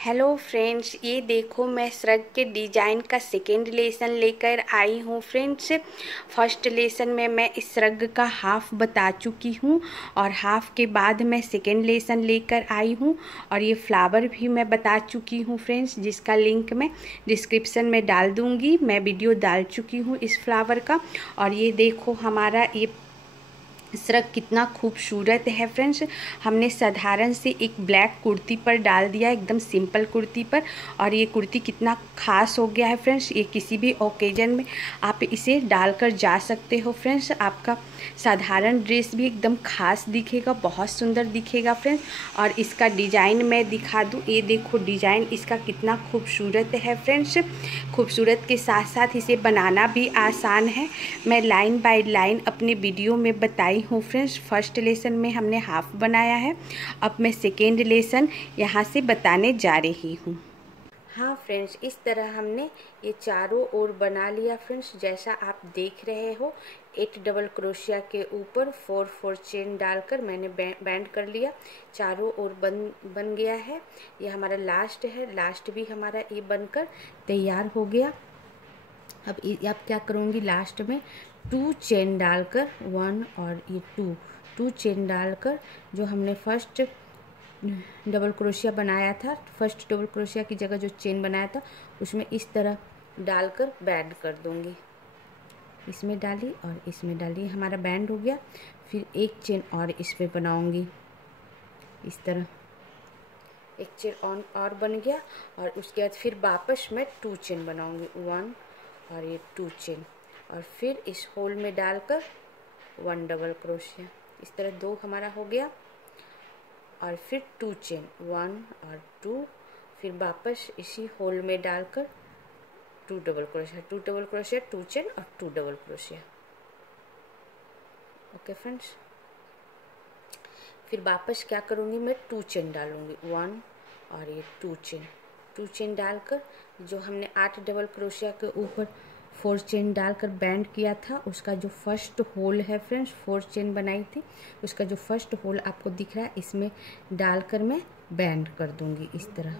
Hello friends, ये देखो मैं श्रग के डिज़ाइन का सेकेंड लेसन लेकर आई हूँ फ्रेंड्स। फर्स्ट लेसन में मैं इस श्रग का हाफ बता चुकी हूँ और हाफ के बाद मैं सेकेंड लेसन लेकर आई हूँ और ये फ्लावर भी मैं बता चुकी हूँ फ्रेंड्स, जिसका लिंक मैं डिस्क्रिप्शन में डाल दूँगी। मैं वीडियो डाल चुकी हूँ इस फ्लावर का। और ये देखो हमारा ये श्रग कितना खूबसूरत है फ्रेंड्स। हमने साधारण से एक ब्लैक कुर्ती पर डाल दिया, एकदम सिंपल कुर्ती पर, और ये कुर्ती कितना खास हो गया है फ्रेंड्स। ये किसी भी ओकेजन में आप इसे डालकर जा सकते हो फ्रेंड्स। आपका साधारण ड्रेस भी एकदम खास दिखेगा, बहुत सुंदर दिखेगा फ्रेंड्स। और इसका डिज़ाइन मैं दिखा दूँ, ये देखो डिज़ाइन इसका कितना खूबसूरत है फ्रेंड्स। खूबसूरत के साथ साथ इसे बनाना भी आसान है। मैं लाइन बाय लाइन अपने वीडियो में बताई हूँ फ्रेंड्स। फर्स्ट लेसन में हमने हाफ बनाया है, अब मैं सेकेंड लेसन यहाँ से बताने जा रही हूँ। हाँ फ्रेंड्स, इस तरह हमने ये चारों ओर बना लिया फ्रेंड्स। जैसा आप देख रहे हो 8 डबल क्रोशिया के ऊपर 4 चेन डालकर मैंने बैंड कर लिया। चारों ओर बन गया है। ये हमारा लास्ट है, लास्ट भी हमारा ये बनकर तैयार हो गया। अब क्या करूँगी, लास्ट में 2 चेन डालकर 1 और ये 2 चेन डालकर जो हमने फर्स्ट डबल क्रोशिया बनाया था, फर्स्ट डबल क्रोशिया की जगह जो चेन बनाया था उसमें इस तरह डालकर बैंड कर दूंगी। इसमें डाली और इसमें डाली, हमारा बैंड हो गया। फिर एक चेन और इसमें बनाऊंगी, इस तरह एक चेन और बन गया। और उसके बाद फिर वापस मैं 2 चेन बनाऊंगी, 1 और ये 2 चेन, और फिर इस होल में डालकर 1 डबल क्रोशिया। इस तरह 2 हमारा हो गया। और फिर 2 चेन, 1 और 2, फिर वापस इसी होल में डालकर 2 double crochet, 2 double crochet, 2 chain और 2 डबल क्रोशिया। ओके फ्रेंड्स, फिर वापस क्या करूँगी, मैं 2 चेन डालूँगी, 1 और ये 2 चेन डालकर जो हमने 8 डबल क्रोशिया के ऊपर 4 चेन डालकर बैंड किया था, उसका जो फर्स्ट होल है फ्रेंड्स, 4 चेन बनाई थी, उसका जो फर्स्ट होल आपको दिख रहा है, इसमें डालकर मैं बैंड कर दूंगी इस तरह।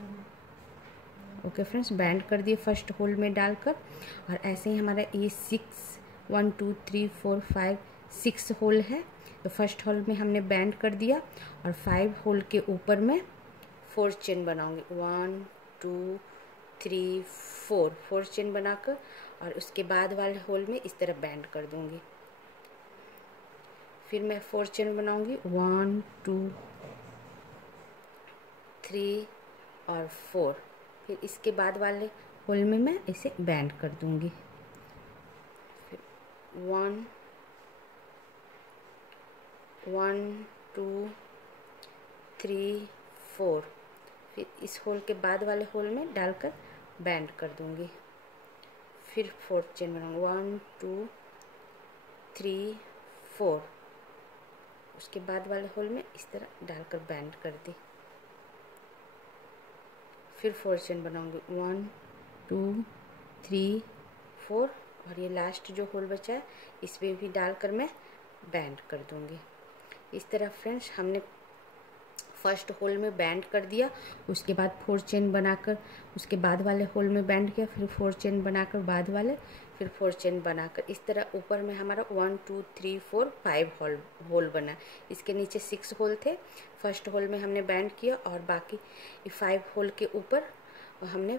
ओके फ्रेंड्स, बैंड कर दिए फर्स्ट होल में डालकर। और ऐसे ही हमारा ये 1 2 3 4 5 6 होल है। तो फर्स्ट होल में हमने बैंड कर दिया और 5 होल के ऊपर मैं 4 चेन बनाऊंगी, 1 2 3 4 चेन बनाकर, और उसके बाद वाले होल में इस तरह बैंड कर दूंगी। फिर मैं 4 चेन बनाऊंगी, 1 2 3 और 4। फिर इसके बाद वाले होल में मैं इसे बैंड कर दूंगी। फिर 1 2 3 4, फिर इस होल के बाद वाले होल में डालकर बैंड कर दूंगी। फिर 4 चेन बनाऊंगी, 1 2 3 4, उसके बाद वाले होल में इस तरह डालकर बैंड कर दी। फिर 4 चेन बनाऊंगी, 1 2 3 4, और ये लास्ट जो होल बचा है इसमें भी डालकर मैं बैंड कर दूंगी। इस तरह फ्रेंड्स हमने फर्स्ट होल में बैंड कर दिया, उसके बाद 4 चेन बनाकर उसके बाद वाले होल में बैंड किया, फिर 4 चेन बनाकर बाद वाले, फिर 4 चेन बनाकर, इस तरह ऊपर में हमारा 1 2 3 4 5 होल बना। इसके नीचे 6 होल थे, फर्स्ट होल में हमने बैंड किया और बाकी 5 होल के ऊपर हमने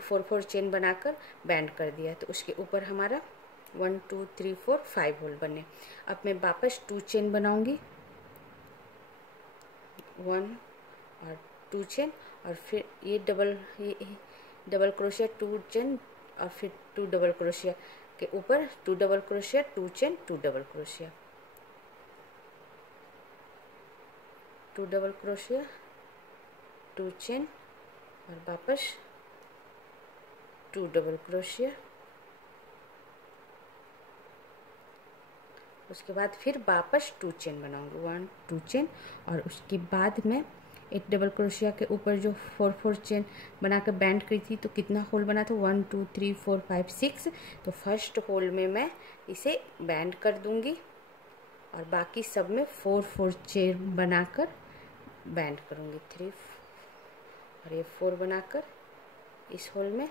4 चेन बनाकर बैंड कर दिया। तो उसके ऊपर हमारा 1 2 3 4 5 होल बने। अब मैं वापस 2 चेन बनाऊंगी, 1 और 2 चेन, और फिर ये डबल क्रोशिया 2 चेन, और फिर 2 डबल क्रोशिया के ऊपर 2 double crochet, 2 chain, 2 double crochet, 2 double crochet, 2 chain, और वापस 2 डबल क्रोशिया। उसके बाद फिर वापस 2 चेन बनाऊंगी, 1 2 चेन, और उसके बाद मैं 8 डबल क्रोशिया के ऊपर जो 4 चेन बनाकर बैंड करी थी, तो कितना होल बना था, 1 2 3 4 5 6। तो फर्स्ट होल में मैं इसे बैंड कर दूंगी और बाकी सब में 4 चेन बनाकर बैंड करूंगी, 3 और ये 4 बनाकर इस होल में,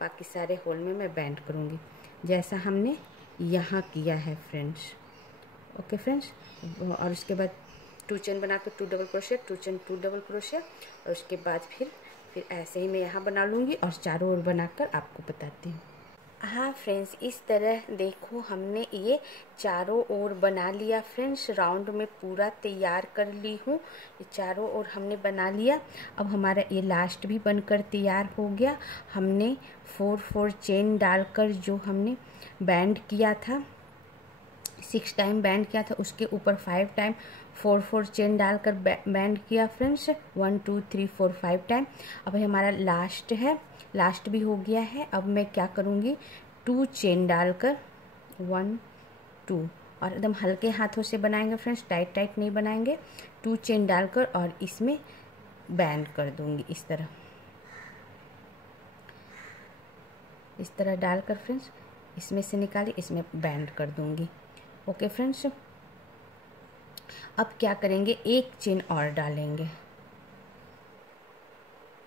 बाकी सारे होल में मैं बैंड करूँगी जैसा हमने यहाँ किया है फ्रेंड्स। ओके फ्रेंड्स, और उसके बाद 2 चेन बनाकर 2 double crochet, 2 chain 2 double crochet, और उसके बाद फिर ऐसे ही मैं यहाँ बना लूँगी और चारों ओर बनाकर आपको बताती हूँ। हाँ फ्रेंड्स, इस तरह देखो हमने ये चारों ओर बना लिया फ्रेंड्स, राउंड में पूरा तैयार कर ली हूँ। ये चारों ओर हमने बना लिया। अब हमारा ये लास्ट भी बनकर तैयार हो गया। हमने 4 चेन डालकर जो हमने बैंड किया था, 6 टाइम बैंड किया था, उसके ऊपर 5 टाइम 4 चेन डालकर बैंड किया फ्रेंड्स, 1 2 3 4 5 टाइम। अब हमारा लास्ट है, लास्ट भी हो गया है। अब मैं क्या करूँगी, 2 चेन डालकर 1 2, और एकदम हल्के हाथों से बनाएंगे फ्रेंड्स, टाइट टाइट नहीं बनाएंगे। 2 चेन डालकर और इसमें बैंड कर दूँगी इस तरह डालकर फ्रेंड्स, इसमें से निकाली, इसमें बैंड कर दूँगी। ओके फ्रेंड्स, अब क्या करेंगे, एक चेन और डालेंगे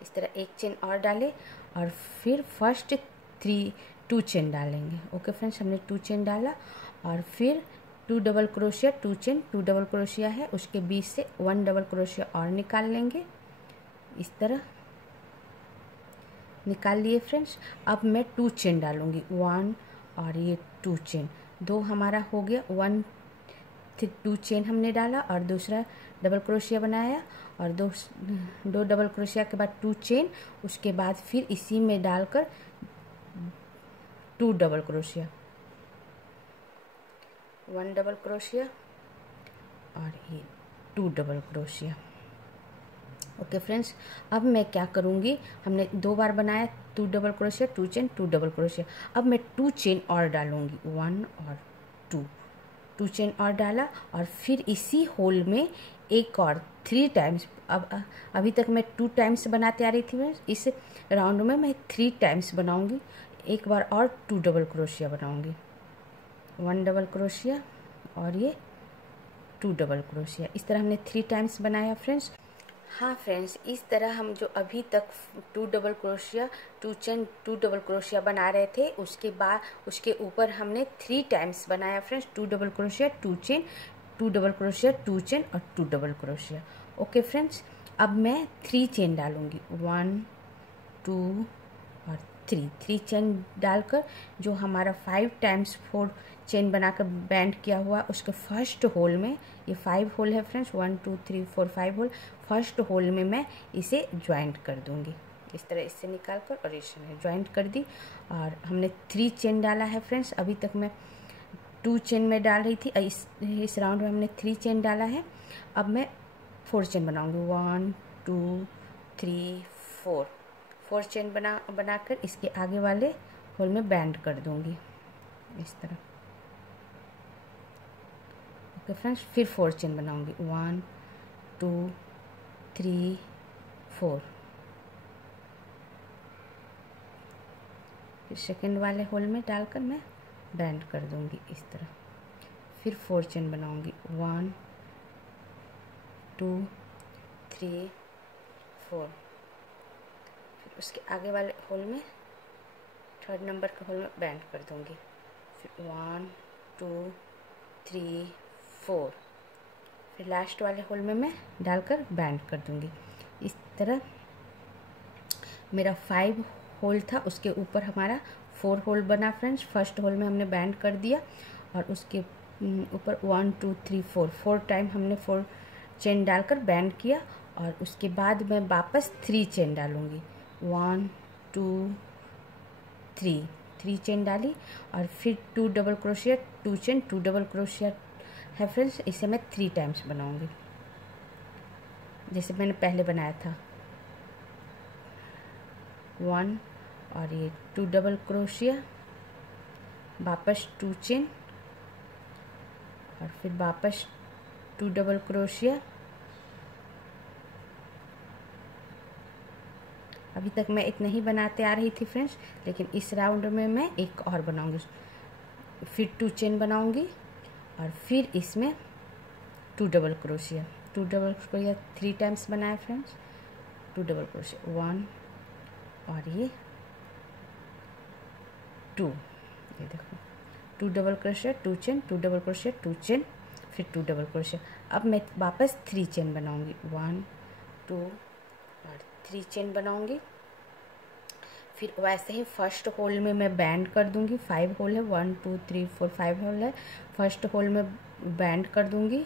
इस तरह, एक चेन और डालें और फिर फर्स्ट 2 चेन डालेंगे। ओके फ्रेंड्स, हमने 2 चेन डाला और फिर 2 double crochet, 2 chain 2 double crochet है, उसके बीच से 1 डबल क्रोशिया और निकाल लेंगे। इस तरह निकाल लिए फ्रेंड्स। अब मैं 2 चेन डालूंगी, 1 और ये 2 चेन, 2 हमारा हो गया। 1 2 चेन हमने डाला और दूसरा डबल क्रोशिया बनाया, और दो डबल क्रोशिया के बाद 2 चेन, उसके बाद फिर इसी में डालकर 2 डबल क्रोशिया, 1 डबल क्रोशिया और ये 2 डबल क्रोशिया। ओके फ्रेंड्स, अब मैं क्या करूँगी, हमने 2 बार बनाया 2 double crochet, 2 chain 2 double crochet. अब मैं 2 चेन और डालूँगी, 1 और 2 चेन और डाला, और फिर इसी होल में एक और 3 टाइम्स। अब अभी तक मैं 2 टाइम्स बनाते आ रही थी, इस राउंड में मैं 3 टाइम्स बनाऊंगी। एक बार और 2 डबल क्रोशिया बनाऊंगी, 1 डबल क्रोशिया और ये 2 डबल क्रोशिया। इस तरह हमने 3 टाइम्स बनाया फ्रेंड्स। हाँ फ्रेंड्स, इस तरह हम जो अभी तक 2 double crochet, 2 chain 2 double crochet बना रहे थे, उसके बाद उसके ऊपर हमने 3 टाइम्स बनाया friends, 2 double crochet, 2 chain 2 double crochet, 2 chain और 2 डबल क्रोशिया। ओके फ्रेंड्स, अब मैं 3 चेन डालूंगी, 1 2 और 3 चेन डालकर जो हमारा 5 टाइम्स 4 चेन बनाकर बैंड किया हुआ, उसके फर्स्ट होल में, ये 5 होल है फ्रेंड्स, 1 2 3 4 5 होल, फर्स्ट होल में मैं इसे ज्वाइंट कर दूंगी इस तरह, इससे निकाल कर और इसमें ज्वाइंट कर दी। और हमने 3 चेन डाला है फ्रेंड्स, अभी तक मैं 2 चेन में डाल रही थी, इस राउंड में हमने 3 चेन डाला है। अब मैं 4 चेन बनाऊंगी, 1 2 3 4 चेन बनाकर इसके आगे वाले होल में बैंड कर दूंगी इस तरह। ओके फ्रेंड्स, फिर 4 चेन बनाऊंगी, 1 2 3 4, फिर सेकेंड वाले होल में डालकर मैं बैंड कर दूंगी इस तरह। फिर 4 चेन बनाऊंगी, 1 2 3 4, फिर उसके आगे वाले होल में, थर्ड नंबर के होल में बैंड कर दूंगी। फिर 1 2 3 4, फिर लास्ट वाले होल में मैं डालकर बैंड कर दूंगी इस तरह। मेरा 5 होल था, उसके ऊपर हमारा 4 होल बना फ्रेंड्स। फर्स्ट होल में हमने बैंड कर दिया और उसके ऊपर 1 2 3 4 टाइम हमने 4 चेन डालकर बैंड किया, और उसके बाद मैं वापस 3 चेन डालूंगी, 1 2 3 चेन डाली, और फिर 2 double crochet, 2 chain 2 double crochet है फ्रेंड्स। इसे मैं 3 टाइम्स बनाऊंगी जैसे मैंने पहले बनाया था, 1 और ये 2 डबल क्रोशिया, वापस 2 चेन और फिर वापस 2 डबल क्रोशिया। अभी तक मैं इतना ही बनाते आ रही थी फ्रेंड्स, लेकिन इस राउंड में मैं एक और बनाऊंगी, फिर 2 चेन बनाऊंगी और फिर इसमें 2 double crochet, 2 double crochet 3 times बनाया फ्रेंड्स। 2 डबल क्रोशिया, 1 और ये 2, ये देखो 2 double crochet 2 chain, 2 double crochet 2 chain, फिर 2 डबल क्रोशिया। अब मैं वापस 3 चेन बनाऊंगी, 1 2 और 3 चेन बनाऊंगी। फिर वैसे ही फर्स्ट होल में मैं बैंड कर दूंगी, 5 होल है, 1 2 3 4 5 होल है। फर्स्ट होल में बैंड कर दूंगी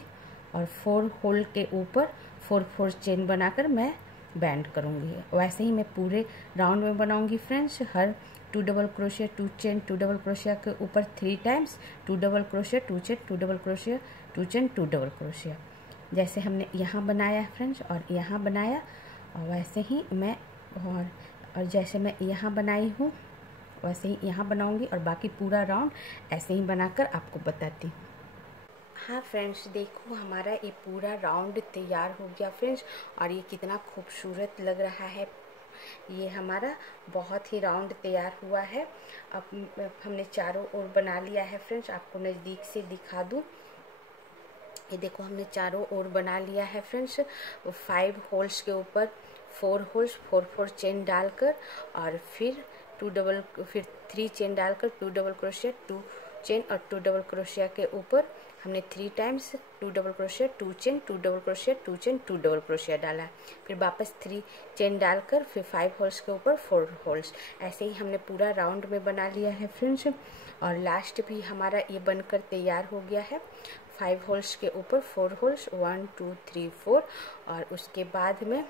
और 4 होल के ऊपर 4 4 चेन बनाकर मैं बैंड करूंगी। वैसे ही मैं पूरे राउंड में बनाऊंगी फ्रेंड्स। हर 2 double crochet 2 chain, 2 double crochet के ऊपर 3 times 2 double crochet 2 chain, 2 double crochet 2 chain, 2 double crochet, जैसे हमने यहाँ बनाया फ्रेंड्स और यहाँ बनाया। और वैसे ही मैं और जैसे मैं यहाँ बनाई हूँ वैसे ही यहाँ बनाऊंगी और बाकी पूरा राउंड ऐसे ही बनाकर आपको बताती हूँ। हाँ फ्रेंड्स, देखो हमारा ये पूरा राउंड तैयार हो गया फ्रेंड्स, और ये कितना खूबसूरत लग रहा है। ये हमारा बहुत ही राउंड तैयार हुआ है। अब हमने चारों ओर बना लिया है फ्रेंड्स, आपको नज़दीक से दिखा दूँ। ये देखो हमने चारों ओर बना लिया है फ्रेंड्स। 5 होल्स के ऊपर 4 होल्स 4 4 चेन डालकर और फिर 3 चेन डालकर 2 डबल क्रोशिया 2 चेन और 2 डबल क्रोशिया के ऊपर हमने 3 times 2 double crochet 2 chain 2 double crochet 2 chain 2 double crochet डाला। फिर वापस 3 चेन डालकर फिर 5 होल्स के ऊपर 4 होल्स। ऐसे ही हमने पूरा राउंड में बना लिया है फ्रेंड्स। और लास्ट भी हमारा ये बनकर तैयार हो गया है। 5 होल्स के ऊपर 4 होल्स 1 2 3 4 और उसके बाद में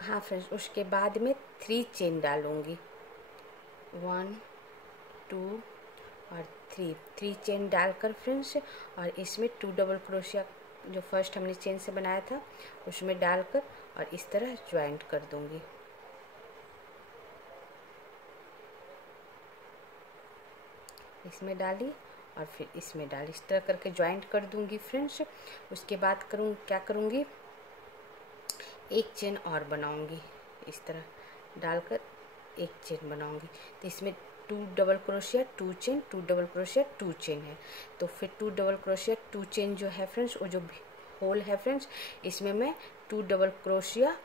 हाँ फ्रेंड्स, उसके बाद में 3 चेन डालूंगी, 1 2 और 3 चेन डालकर फ्रेंड्स, और इसमें 2 डबल क्रोशिया जो फर्स्ट हमने चेन से बनाया था उसमें डालकर और इस तरह ज्वाइंट कर दूंगी। इसमें डाली और फिर इसमें डाली, इस तरह करके ज्वाइंट कर दूंगी फ्रेंड्स। उसके बाद क्या करूँगी, एक चेन और बनाऊंगी, इस तरह डालकर एक चेन बनाऊंगी। तो इसमें 2 double crochet 2 chain 2 double crochet 2 chain है, तो फिर 2 डबल क्रोशिया 2 चेन जो है फ्रेंड्स, वो जो होल है फ्रेंड्स, इसमें मैं 2 double crochet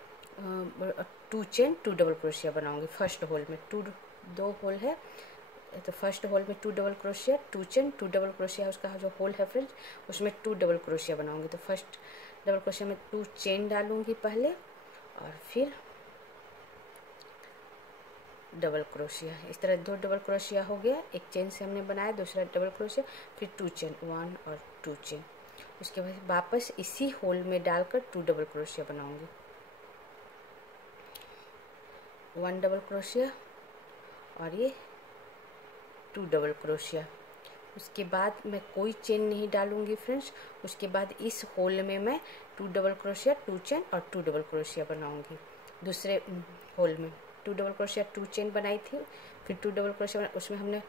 2 chain 2 double crochet बनाऊंगी। फर्स्ट होल में 2 होल है, तो फर्स्ट होल में 2 double crochet 2 chain 2 double crochet उसका जो होल है फ्रेंड्स, उसमें 2 डबल क्रोशिया बनाऊंगी। तो फर्स्ट डबल क्रोशिया में 2 चेन डालूंगी पहले और फिर डबल क्रोशिया, इस तरह 2 डबल क्रोशिया हो गया। एक चेन से हमने बनाया, दूसरा डबल क्रोशिया, फिर 2 चेन 1 और 2 चेन। उसके बाद वापस इसी होल में डालकर 2 डबल क्रोशिया बनाऊंगी, 1 डबल क्रोशिया और ये 2 डबल क्रोशिया। उसके बाद मैं कोई चेन नहीं डालूंगी फ्रेंड्स। उसके बाद इस होल में मैं 2 डबल क्रोशिया 2 चेन और 2 डबल क्रोशिया बनाऊंगी। दूसरे होल में 2 डबल क्रोशिया 2 चेन बनाई थी, फिर 2 डबल क्रोशिया उसमें हमने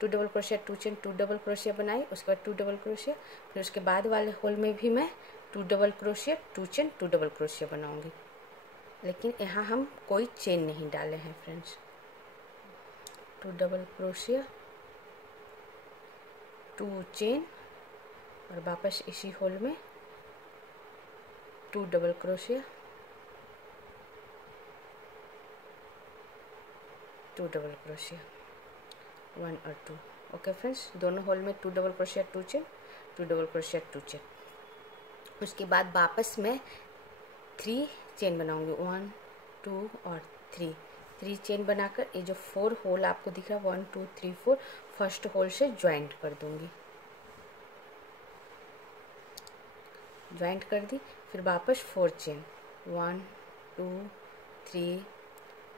2 double crochet 2 chain 2 double crochet बनाई। उसके बाद 2 डबल क्रोशिया, फिर उसके बाद वाले होल में भी मैं 2 double crochet 2 chain 2 double crochet बनाऊंगी, लेकिन यहाँ हम कोई चेन नहीं डाले हैं फ्रेंड्स। 2 डबल क्रोशिया 2 चेन और वापस इसी होल में 2 डबल क्रोशिया 2 डबल क्रोशिया 1 और 2। ओके फ्रेंड्स, दोनों होल में 2 double crochet 2 chain 2 double crochet 2 chain. उसके बाद वापस मैं 3 चेन बनाऊंगी, 1 2 और 3 चेन बनाकर ये जो 4 होल आपको दिख रहा है 1 2 3 4, फर्स्ट होल से ज्वाइंट कर दूंगी, ज्वाइंट कर दी। फिर वापस 4 चेन 1 2 3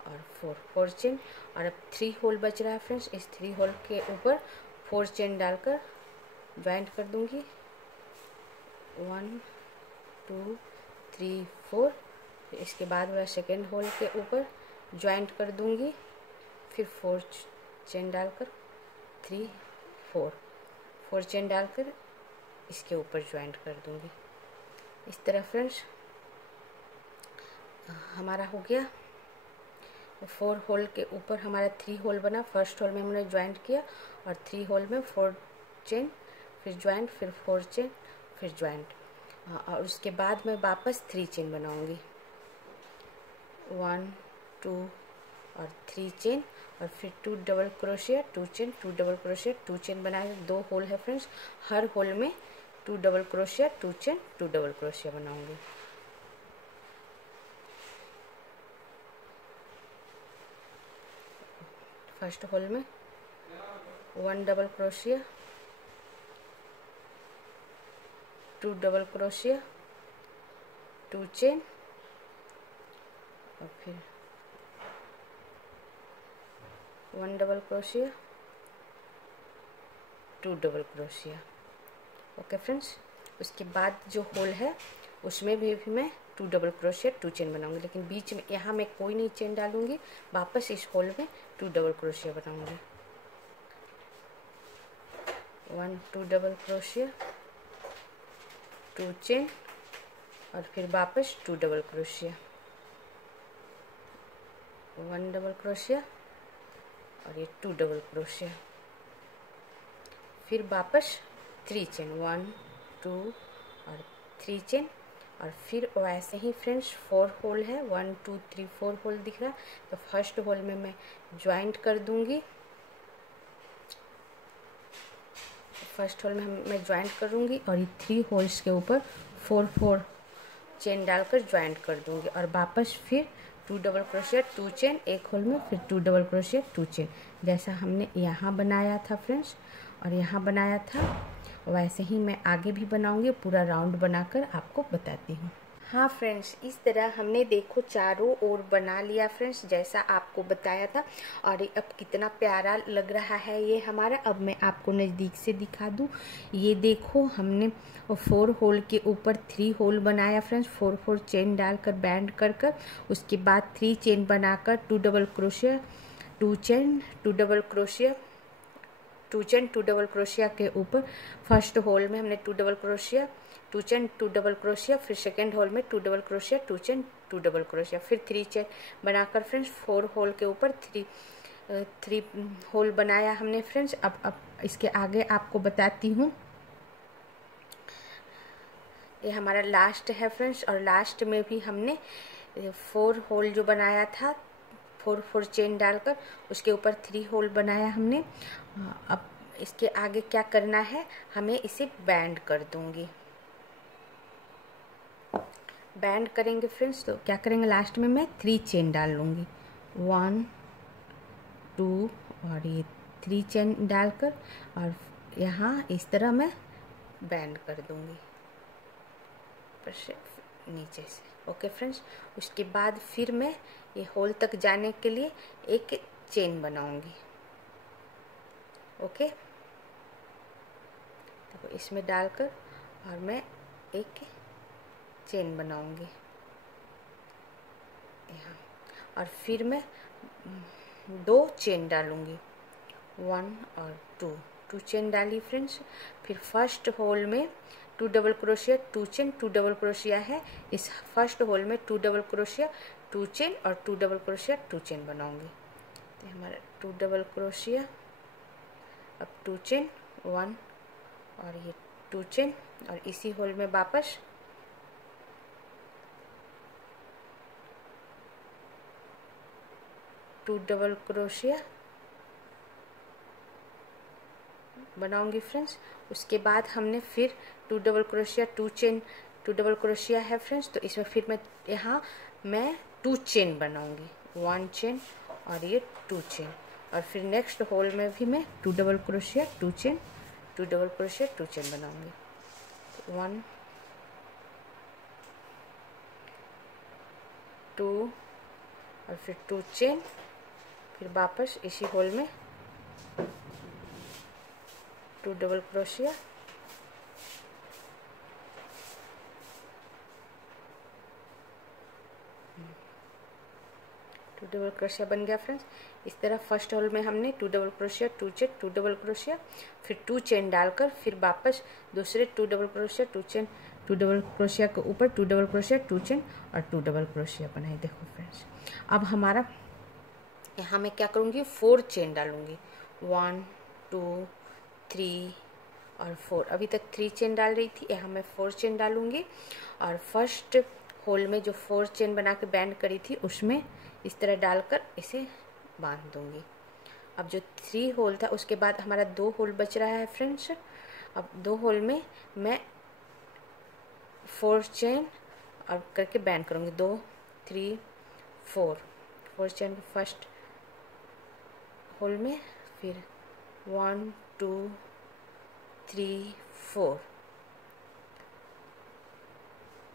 और 4 चेन, और अब 3 होल बच रहा है फ्रेंड्स। इस 3 होल के ऊपर 4 चेन डालकर ज्वाइंट कर दूंगी, 1 2 3 4। फिर इसके बाद वाला सेकेंड होल के ऊपर ज्वाइंट कर दूंगी, फिर 4 चेन डालकर 3 4 चेन डालकर इसके ऊपर ज्वाइंट कर दूंगी। इस तरह फ्रेंड्स हमारा हो गया। 4 होल के ऊपर हमारा 3 होल बना। फर्स्ट होल में हमने ज्वाइंट किया और 3 होल में 4 चेन, फिर ज्वाइंट, फिर 4 चेन, फिर ज्वाइंट। हाँ, और उसके बाद मैं वापस 3 चेन बनाऊंगी, 1 2 और 3 चेन, और फिर 2 double crochet, 2 chain, 2 double crochet, 2 chain बनाए। 2 होल है फ्रेंड्स, हर होल में 2 double crochet, 2 chain, 2 double crochet बनाऊंगी। फर्स्ट होल में 1 double crochet, 2 double crochet, 2 chain, और फिर 1 double crochet, 2 double crochet. Okay friends, उसके बाद जो होल है उसमें भी मैं 2 डबल क्रोशिया, 2 चेन बनाऊंगी, लेकिन बीच में यहाँ मैं कोई नहीं चेन डालूंगी, वापस इस होल में 2 डबल क्रोशिया बनाऊंगी। 1 2 डबल क्रोशिया, 2 चेन, और फिर वापस 2 डबल क्रोशिया, 1 डबल क्रोशिया, और ये 2 डबल क्रोशिया, फिर वापस 3 चेन, 1 2 और 3 चेन, और फिर वैसे ही फ्रेंड्स 4 होल है, 1 2 3 4 होल दिख रहा है। तो फर्स्ट होल में मैं ज्वाइंट कर दूंगी, फर्स्ट होल में मैं ज्वाइंट करूंगी, और ये 3 होल्स के ऊपर 4 4 चेन डालकर ज्वाइंट कर दूंगी, और वापस फिर 2 डबल क्रोशिया, 2 चेन, एक होल में फिर 2 डबल क्रोशिया, 2 चेन, जैसा हमने यहाँ बनाया था फ्रेंड्स और यहाँ बनाया था, वैसे ही मैं आगे भी बनाऊंगी। पूरा राउंड बनाकर आपको बताती हूँ। हाँ फ्रेंड्स, इस तरह हमने देखो चारों ओर बना लिया फ्रेंड्स, जैसा आपको बताया था। और अब कितना प्यारा लग रहा है ये हमारा। अब मैं आपको नज़दीक से दिखा दूँ। ये देखो, हमने 4 होल के ऊपर 3 होल बनाया फ्रेंड्स, 4 4 चेन डालकर बैंड कर कर, उसके बाद 3 चेन बनाकर 2 double crochet, 2 chain, 2 double crochet, 2 chain, 2 double crochet के ऊपर फर्स्ट होल में हमने 2 double crochet, 2 chain, 2 double crochet, फिर सेकेंड होल में 2 double crochet, 2 chain, 2 double crochet, फिर 3 चेन बनाकर फ्रेंड्स 4 होल के ऊपर 3 होल बनाया हमने फ्रेंड्स। अब इसके आगे आपको बताती हूँ। ये हमारा लास्ट है फ्रेंड्स, और लास्ट में भी हमने 4 होल जो बनाया था 4 4 चेन डालकर, उसके ऊपर 3 होल बनाया हमने। अब इसके आगे क्या करना है, हमें इसे बैंड कर दूंगी। बैंड करेंगे फ्रेंड्स, तो क्या करेंगे, लास्ट में मैं 3 चेन डाल लूँगी, 1 2 और ये 3 चेन डालकर, और यहाँ इस तरह मैं बैंड कर दूंगी नीचे से। ओके फ्रेंड्स, उसके बाद फिर मैं ये होल तक जाने के लिए एक चेन बनाऊंगी। ओके, तो इसमें डालकर और मैं एक चेन बनाऊंगी यहाँ, और फिर मैं 2 चेन डालूंगी, 1 और 2 चेन डाली फ्रेंड्स। फिर फर्स्ट होल में 2 double crochet, 2 chain, 2 double crochet है, इस फर्स्ट होल में 2 डबल क्रोशिया, 2 चेन और 2 डबल क्रोशिया, 2 चेन बनाऊंगी। तो हमारा 2 डबल क्रोशिया, अब 2 चेन, 1 और ये 2 चेन, और इसी होल में वापस 2 डबल क्रोशिया बनाऊंगी फ्रेंड्स। उसके बाद हमने फिर 2 double crochet, 2 chain, 2 double crochet है फ्रेंड्स, तो इसमें फिर मैं यहाँ 2 चेन बनाऊंगी, 1 चेन और ये 2 चेन, और फिर नेक्स्ट होल में भी मैं 2 double crochet, 2 chain, 2 double crochet, 2 chain बनाऊंगी, 1 2 और फिर 2 चेन, फिर वापस इसी होल में 2 डबल क्रोशिया, 2 डबल क्रोशिया बन गया फ्रेंड्स। इस तरह फर्स्ट होल में हमने 2 double crochet, 2 chain, 2 double crochet, फिर 2 चेन डालकर फिर वापस दूसरे 2 double crochet, 2 chain, 2 double crochet के ऊपर 2 डबल क्रोशिया, 2 चेन और 2 डबल क्रोशिया बनाए। देखो फ्रेंड्स, अब हमारा यहाँ मैं क्या करूँगी, 4 चेन डालूँगी, 1 2 3 और 4। अभी तक 3 चेन डाल रही थी, यहाँ मैं 4 चेन डालूंगी और फर्स्ट होल में जो 4 चेन बना के बैंड करी थी उसमें इस तरह डालकर इसे बांध दूंगी। अब जो 3 होल था उसके बाद हमारा 2 होल बच रहा है फ्रेंड्स। अब 2 होल में मैं 4 चेन और करके बैंड करूँगी, 2 3 4 चेन फर्स्ट होल में, फिर 1 2 3 4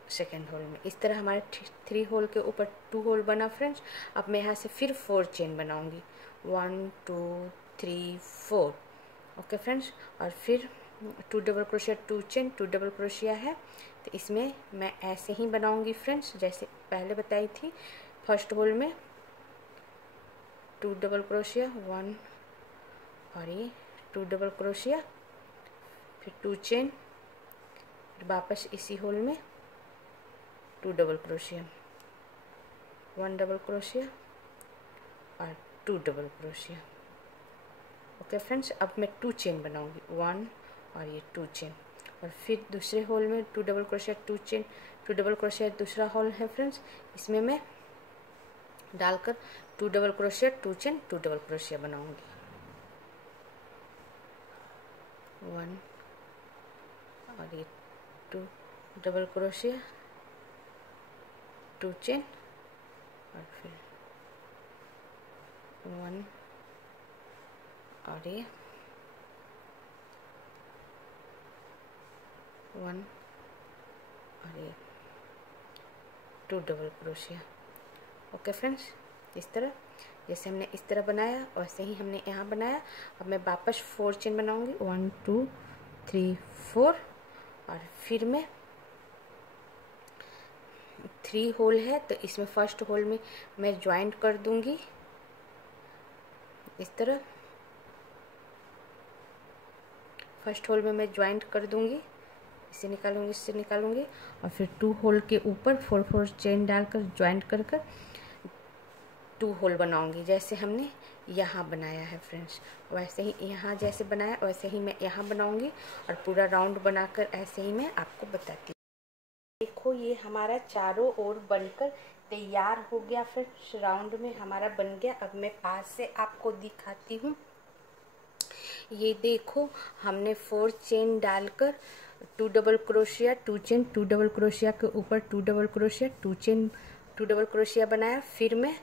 सेकेंड होल में। इस तरह हमारे 3 होल के ऊपर 2 होल बना फ्रेंड्स। अब मैं यहाँ से फिर 4 चेन बनाऊंगी, 1 2 3 4। ओके फ्रेंड्स, और फिर 2 double crochet 2 chain 2 double crochet है, तो इसमें मैं ऐसे ही बनाऊंगी फ्रेंड्स जैसे पहले बताई थी। फर्स्ट होल में 2 डबल क्रोशिया 1 और ये 2 डबल क्रोशिया, फिर 2 चेन, फिर वापस इसी होल में 2 डबल क्रोशिया, 1 डबल क्रोशिया और 2 डबल क्रोशिया। ओके फ्रेंड्स, अब मैं 2 चेन बनाऊंगी, 1 और ये 2 चेन, और फिर दूसरे होल में 2 double crochet 2 chain 2 double crochet दूसरा होल है फ्रेंड्स। इसमें मैं डालकर 2 double crochet 2 chain 2 double crochet बनाऊंगी, 1 और ये 2 डबल क्रोशिया 2 चेन और फिर 1 और ये 1 और ये 2 डबल क्रोशिया। ओके फ्रेंड्स, इस तरह जैसे हमने इस तरह बनाया वैसे ही हमने यहाँ बनाया। अब मैं वापस 4 चेन बनाऊंगी, 1 2 3 4, और फिर मैं 3 होल है तो इसमें फर्स्ट होल में मैं ज्वाइंट कर दूंगी इस तरह। फर्स्ट होल में मैं ज्वाइंट कर दूंगी, इसे निकालूंगी इससे निकालूंगी, और फिर 2 होल के ऊपर 4 4 चेन डालकर ज्वाइंट कर 2 होल बनाऊंगी जैसे हमने यहाँ बनाया है फ्रेंड्स। वैसे ही यहाँ जैसे बनाया वैसे ही मैं यहाँ बनाऊंगी और पूरा राउंड बनाकर ऐसे ही मैं आपको बताती हूँ। देखो ये हमारा चारों ओर बनकर तैयार हो गया फ्रेंड्स, राउंड में हमारा बन गया। अब मैं पास से आपको दिखाती हूँ। ये देखो हमने 4 चेन डालकर 2 double crochet 2 chain 2 double crochet के ऊपर 2 double crochet 2 chain 2 double crochet बनाया, फिर मैं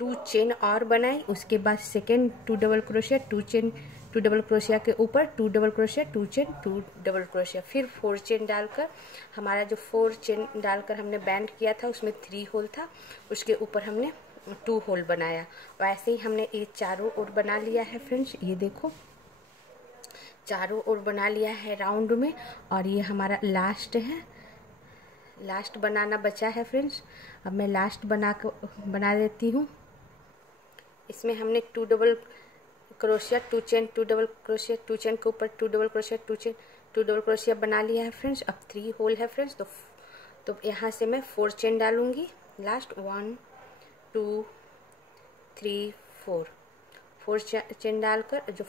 2 चेन और बनाई, उसके बाद second 2 double crochet 2 chain 2 double crochet के ऊपर 2 double crochet 2 chain 2 double crochet, फिर 4 चेन डालकर हमारा जो 4 चेन डालकर हमने बैंड किया था उसमें 3 होल था, उसके ऊपर हमने 2 होल बनाया। वैसे ही हमने ये चारों ओर बना लिया है फ्रेंड्स। ये देखो चारों ओर बना लिया है राउंड में, और ये हमारा लास्ट है, लास्ट बनाना बचा है फ्रेंड्स। अब मैं लास्ट बना देती हूँ। इसमें हमने 2 double crochet 2 chain 2 double crochet 2 chain के ऊपर 2 double crochet 2 chain 2 double crochet बना लिया है फ्रेंड्स। अब 3 होल है फ्रेंड्स, तो यहाँ से मैं 4 चेन डालूंगी लास्ट, 1 2 3 4 चेन डालकर जो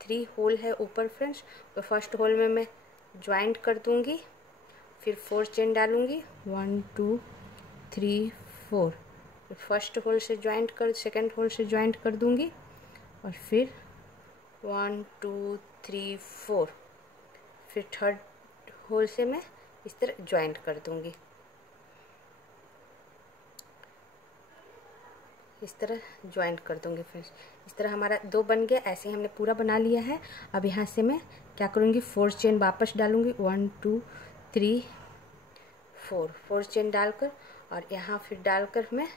3 होल है ऊपर फ्रेंड्स, तो फर्स्ट होल में मैं ज्वाइंट कर दूंगी, फिर 4 चेन डालूंगी 1 2 3 4, फर्स्ट होल से ज्वाइंट कर सेकेंड होल से ज्वाइंट कर दूंगी, और फिर 1 2 3 4, फिर थर्ड होल से मैं इस तरह ज्वाइंट कर दूंगी, इस तरह ज्वाइंट कर दूंगी फ्रेंड्स। इस तरह हमारा 2 बन गया, ऐसे ही हमने पूरा बना लिया है। अब यहाँ से मैं क्या करूँगी, 4 चेन वापस डालूंगी, 1 2 3 4 चेन डालकर, और यहाँ फिर डालकर मैं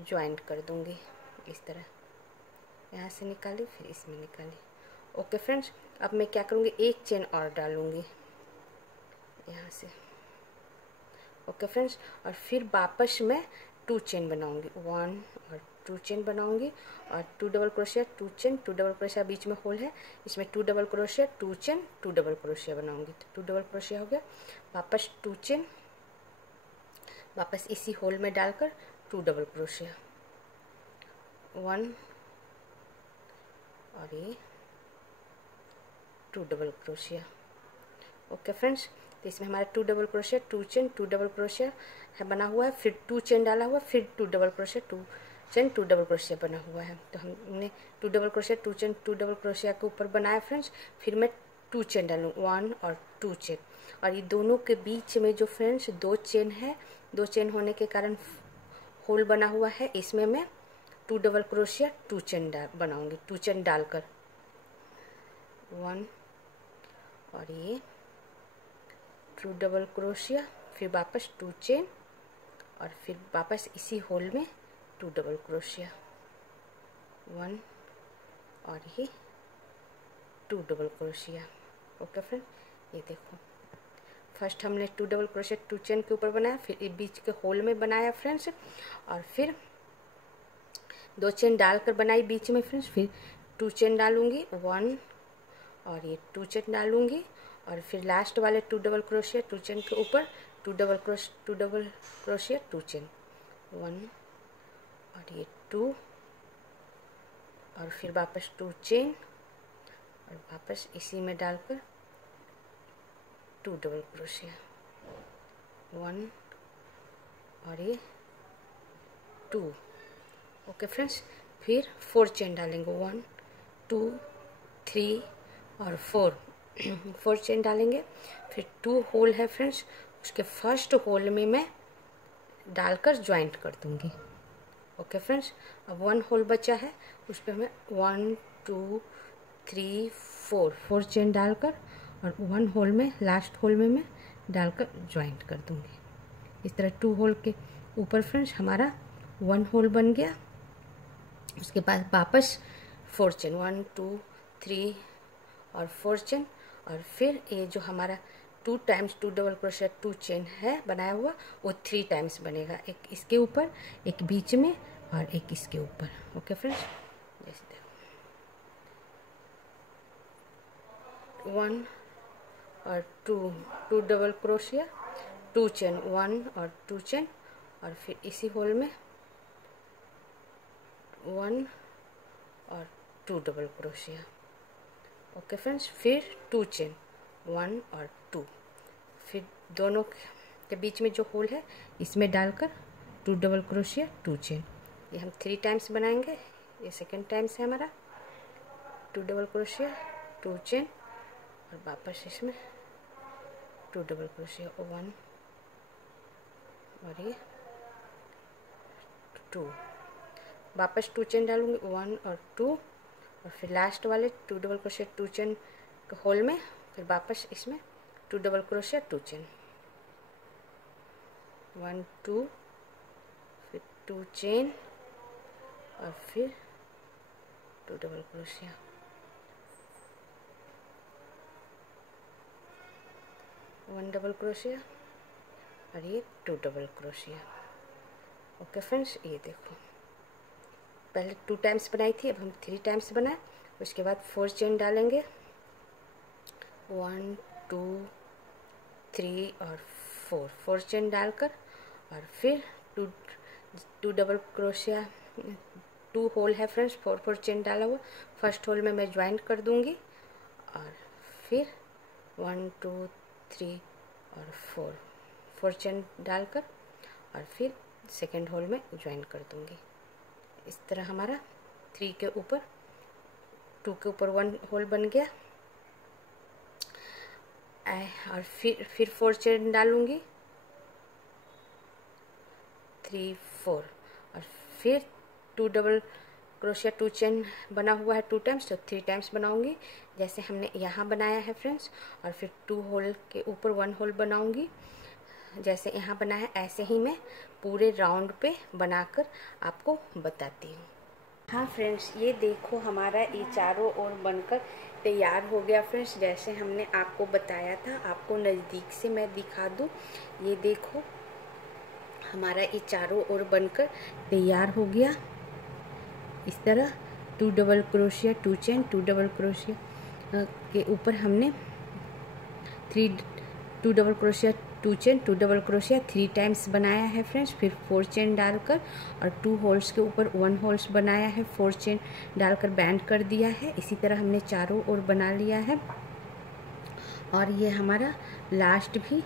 ज्वाइंट कर दूंगी इस तरह। यहाँ से निकाली फिर इसमें निकाली। ओके फ्रेंड्स, अब मैं क्या करूँगी, 1 चेन और डालूंगी यहाँ से। ओके फ्रेंड्स, और फिर वापस मैं 2 चेन बनाऊंगी, 1 और 2 चेन बनाऊंगी, और 2 double crochet 2 chain 2 double crochet बीच में होल है, इसमें 2 double crochet 2 chain 2 double crochet बनाऊंगी, तो 2 डबल क्रोशिया हो गया। वापस 2 चेन, वापस इसी होल में डालकर 2 डबल क्रोशिया, 1 और ये 2 डबल क्रोशिया। ओके फ्रेंड्स, तो इसमें हमारा 2 double crochet, 2 chain, 2 double crochet है बना हुआ है, फिर 2 चेन डाला हुआ, फिर 2 double crochet, 2 chain, 2 double crochet बना हुआ है। तो हमने 2 double crochet, 2 chain, 2 double crochet के ऊपर बनाया फ्रेंड्स। फिर मैं 2 चेन डालूँ, 1 और 2 चेन, और ये दोनों के बीच में जो फ्रेंड्स 2 चेन है, 2 चेन होने के कारण होल बना हुआ है, इसमें मैं 2 डबल क्रोशिया, 2 चेन बनाऊंगी, 2 चेन डालकर 1 और ये 2 डबल क्रोशिया, फिर वापस 2 चेन और फिर वापस इसी होल में 2 डबल क्रोशिया, 1 और ये 2 डबल क्रोशिया। ओके फ्रेंड, ये देखो फर्स्ट हमने 2 डबल क्रोशिया 2 चेन के ऊपर बनाया, फिर ये बीच के होल में बनाया फ्रेंड्स, और फिर 2 चेन डालकर बनाई बीच में फ्रेंड्स, फिर 2 चेन डालूंगी 1 और ये 2 चेन डालूंगी, और फिर लास्ट वाले 2 डबल क्रोशिया 2 चेन के ऊपर 2 डबल क्रोशिया 2 चेन, 1 और ये 2 और फिर वापस 2 चेन और वापस इसी में डालकर 2 डबल क्रोशिया, 1 और ये 2। ओके फ्रेंड्स, फिर 4 चेन डालेंगे, 1 2 3 और 4 चेन डालेंगे। फिर 2 होल है फ्रेंड्स, उसके फर्स्ट होल में मैं डालकर ज्वाइंट कर दूंगी। ओके फ्रेंड्स, अब 1 होल बचा है, उस पर मैं 1 2 3 4 चेन डालकर और 1 होल में लास्ट होल में मैं डालकर ज्वाइंट कर दूंगी। इस तरह 2 होल के ऊपर फ्रेंड्स हमारा 1 होल बन गया। उसके बाद वापस 4 चेन, 1 2 3 और 4 चेन, और फिर ये जो हमारा 2 टाइम्स 2 डबल क्रोशिया 2 चेन है बनाया हुआ, वो 3 टाइम्स बनेगा, एक इसके ऊपर, एक बीच में और एक इसके ऊपर। ओके फ्रेंड्स, जैसे देखो 1 और 2 डबल क्रोशिया 2 चेन, 1 और 2 चेन, और फिर इसी होल में 1 और 2 डबल क्रोशिया। ओके फ्रेंड्स, फिर 2 चेन, 1 और 2, फिर दोनों के बीच में जो होल है इसमें डालकर 2 डबल क्रोशिया 2 चेन। ये हम 3 टाइम्स बनाएंगे, ये सेकेंड टाइम्स है हमारा। 2 डबल क्रोशिया 2 चेन और वापस इसमें 2 डबल क्रोशिया, 1 और ये 2, वापस 2 चेन डालूंगी, 1 और 2, और फिर लास्ट वाले 2 डबल क्रोशिया 2 चेन के होल में फिर वापस इसमें 2 डबल क्रोशिया 2 चेन, 1 2, फिर 2 चेन और फिर 2 डबल क्रोशिया, 1 डबल क्रोशिया और ये 2 डबल क्रोशिया। ओके फ्रेंड्स, ये देखो पहले 2 टाइम्स बनाई थी, अब हम 3 टाइम्स बनाए। उसके बाद 4 चेन डालेंगे, 1 2 3 और 4 चेन डालकर, और फिर 2 डबल क्रोशिया 2 होल है फ्रेंड्स, 4 चेन डाला हुआ, फर्स्ट होल में मैं ज्वाइंट कर दूंगी, और फिर 1 2 3 और 4 चेन डालकर और फिर सेकेंड होल में ज्वाइन कर दूंगी। इस तरह हमारा 3 के ऊपर 2 के ऊपर 1 होल बन गया, और फिर 4 चेन डालूंगी, 3 4, और फिर 2 डबल क्रोशिया 2 चेन बना हुआ है 2 टाइम्स, तो 3 टाइम्स बनाऊंगी जैसे हमने यहाँ बनाया है फ्रेंड्स, और फिर 2 होल के ऊपर 1 होल बनाऊंगी जैसे यहाँ बना है, ऐसे ही मैं पूरे राउंड पे बनाकर आपको बताती हूँ। हाँ फ्रेंड्स, ये देखो हमारा ये चारों ओर बनकर तैयार हो गया फ्रेंड्स, जैसे हमने आपको बताया था। आपको नज़दीक से मैं दिखा दूँ, ये देखो हमारा ये चारों ओर बनकर तैयार हो गया। इस तरह 2 double crochet 2 chain 2 double crochet के ऊपर हमने 2 double crochet 2 chain 2 double crochet 3 times बनाया है फ्रेंड्स, फिर 4 चेन डालकर और 2 होल्स के ऊपर 1 होल्स बनाया है, 4 चेन डालकर बैंड कर दिया है। इसी तरह हमने चारों ओर बना लिया है। और ये हमारा लास्ट भी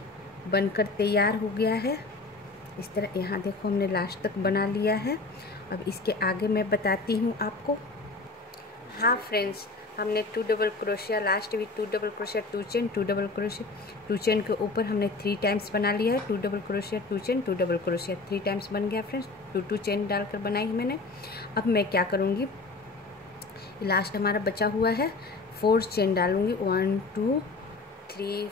बनकर तैयार हो गया है। इस तरह यहाँ देखो हमने लास्ट तक बना लिया है। अब इसके आगे मैं बताती हूँ आपको। हाँ फ्रेंड्स, हमने 2 डबल क्रोशिया लास्ट भी 2 double crochet 2 chain 2 double crochet 2 chain के ऊपर हमने 3 टाइम्स बना लिया है। 2 double crochet 2 chain 2 double crochet 3 times बन गया फ्रेंड्स। 2 चेन डालकर बनाई है मैंने। अब मैं क्या करूँगी, लास्ट हमारा बचा हुआ है 4 चेन डालूँगी। 1 2 3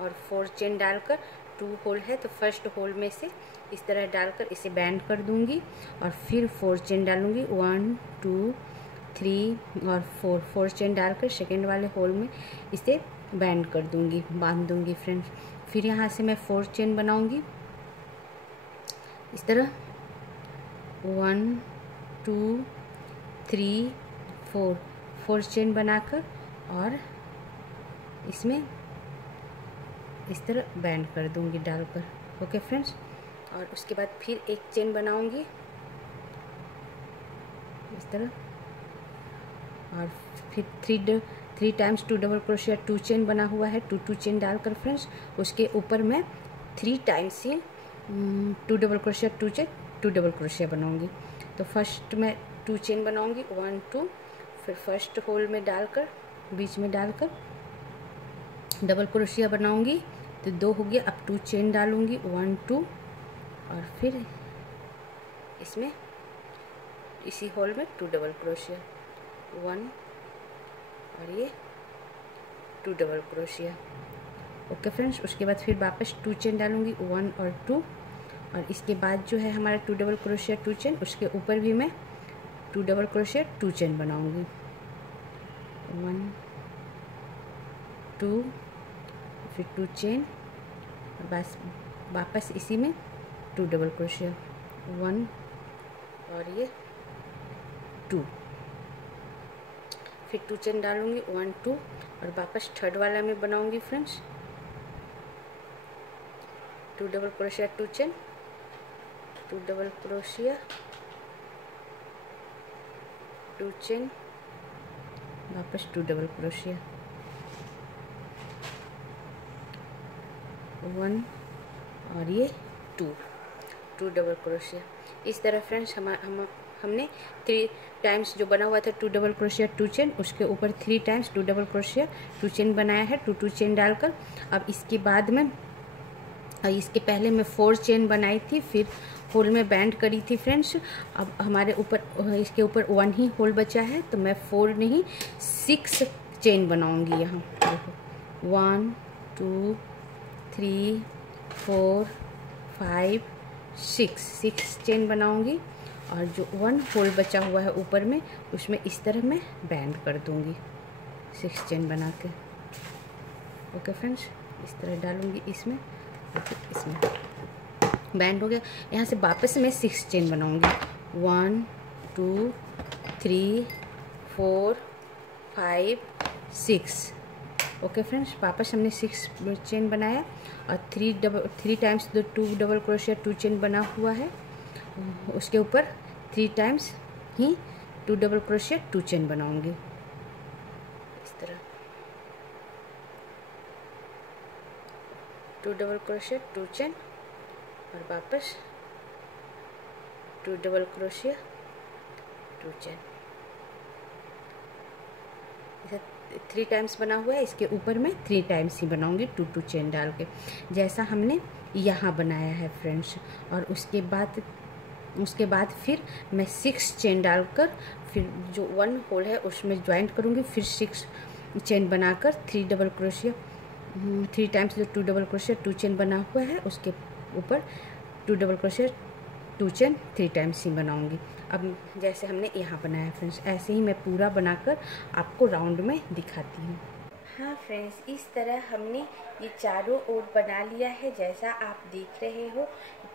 और 4 चेन डालकर 2 होल है तो फर्स्ट होल में से इस तरह डालकर इसे बैंड कर दूँगी और फिर 4 चेन डालूँगी। 1 2 3 और 4 चेन डालकर सेकेंड वाले होल में इसे बैंड कर दूँगी, बांध दूँगी फ्रेंड्स। फिर यहाँ से मैं 4 चेन बनाऊँगी इस तरह। 1 2 3 4 चेन बनाकर और इसमें इस तरह बैंड कर दूँगी डालकर। ओके फ्रेंड्स, और उसके बाद फिर एक चेन बनाऊँगी इस तरह और फिर 3 टाइम्स 2 डबल क्रोशिया 2 चेन बना हुआ है। 2 चेन डालकर फ्रेंड्स उसके ऊपर मैं 3 टाइम्स ही 2 double crochet 2 chain 2 double crochet बनाऊँगी। तो फर्स्ट मैं 2 चेन बनाऊँगी 1 2, फिर फर्स्ट होल में डालकर बीच में डालकर डबल क्रोशिया बनाऊँगी तो 2 हो गया। अब 2 चेन डालूँगी 1 2 और फिर इसमें इसी होल में 2 डबल क्रोशिया 1 और ये 2 डबल क्रोशिया। ओके फ्रेंड्स, उसके बाद फिर वापस 2 चेन डालूँगी 1 और 2 और इसके बाद जो है हमारा 2 डबल क्रोशिया 2 चेन, उसके ऊपर भी मैं 2 डबल क्रोशिया 2 चेन बनाऊँगी। 1 2 फिर 2 चेन और बस वापस इसी में 2 डबल क्रोशिया 1 और ये 2, फिर 2 चेन डालूँगी 1 2 और वापस थर्ड वाला में बनाऊँगी friends 2 double crochet 2 chain 2 double crochet 2 chain वापस 2 डबल क्रोशिया 1 और ये 2 डबल क्रोशिया। इस तरह फ्रेंड्स हमने 3 टाइम्स जो बना हुआ था 2 डबल क्रोशिया 2 चेन, उसके ऊपर 3 टाइम्स 2 डबल क्रोशिया 2 चेन बनाया है 2 चेन डालकर। अब इसके बाद में इसके पहले मैं 4 चेन बनाई थी, फिर होल में बैंड करी थी फ्रेंड्स। अब हमारे ऊपर इसके ऊपर 1 ही होल बचा है तो मैं 4 नहीं 6 चेन बनाऊंगी। यहाँ देखो 1 2 3 4 5 6 चेन बनाऊंगी और जो 1 होल बचा हुआ है ऊपर में उसमें इस तरह मैं बैंड कर दूंगी 6 चेन बना के। ओके फ्रेंड्स, इस तरह डालूंगी इसमें बैंड हो गया। यहाँ से वापस मैं 6 चेन बनाऊंगी 1 2 3 4 5 6। ओके फ्रेंड्स, वापस हमने 6 चेन बनाया और 3 टाइम्स 2 डबल क्रोशिया 2 चेन बना हुआ है, उसके ऊपर 3 टाइम्स ही 2 डबल क्रोशिया 2 चेन बनाऊंगी इस तरह। 2 डबल क्रोशिया 2 चेन और वापस 2 डबल क्रोशिया 2 चेन। 3 टाइम्स बना हुआ है, इसके ऊपर मैं 3 टाइम्स ही बनाऊंगी 2 चेन डाल के, जैसा हमने यहाँ बनाया है फ्रेंड्स। और उसके बाद फिर मैं 6 चेन डालकर फिर जो 1 होल है उसमें ज्वाइंट करूँगी, फिर 6 चेन बनाकर 3 डबल क्रोशिया 3 टाइम्स जो 2 डबल क्रोशिया 2 चेन बना हुआ है उसके ऊपर 2 डबल क्रोशिया 2 चेन 3 टाइम्स ही बनाऊंगी। अब जैसे हमने यहाँ बनाया फ्रेंड्स, ऐसे ही मैं पूरा बनाकर आपको राउंड में दिखाती हूँ। हाँ फ्रेंड्स, इस तरह हमने ये चारों ओर बना लिया है, जैसा आप देख रहे हो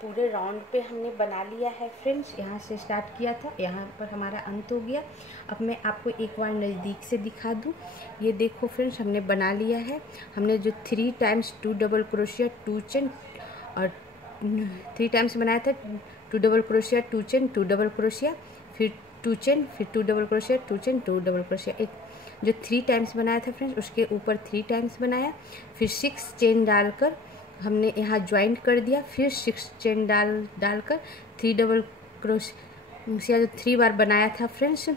पूरे राउंड पे हमने बना लिया है फ्रेंड्स। यहाँ से स्टार्ट किया था, यहाँ पर हमारा अंत हो गया। अब मैं आपको एक बार नज़दीक से दिखा दूँ। ये देखो फ्रेंड्स, हमने बना लिया है। हमने जो 3 टाइम्स 2 डबल क्रोशिया 2 चेन और 3 टाइम्स बनाया था 2 double crochet 2 chain 2 double crochet फिर 2 चेन फिर 2 double crochet 2 chain 2 double crochet, एक जो 3 टाइम्स बनाया था फ्रेंड्स उसके ऊपर 3 टाइम्स बनाया, फिर 6 चेन डालकर हमने यहाँ ज्वाइंट कर दिया, फिर 6 चेन डालकर 3 डबल क्रोशिया जो 3 बार बनाया था friends,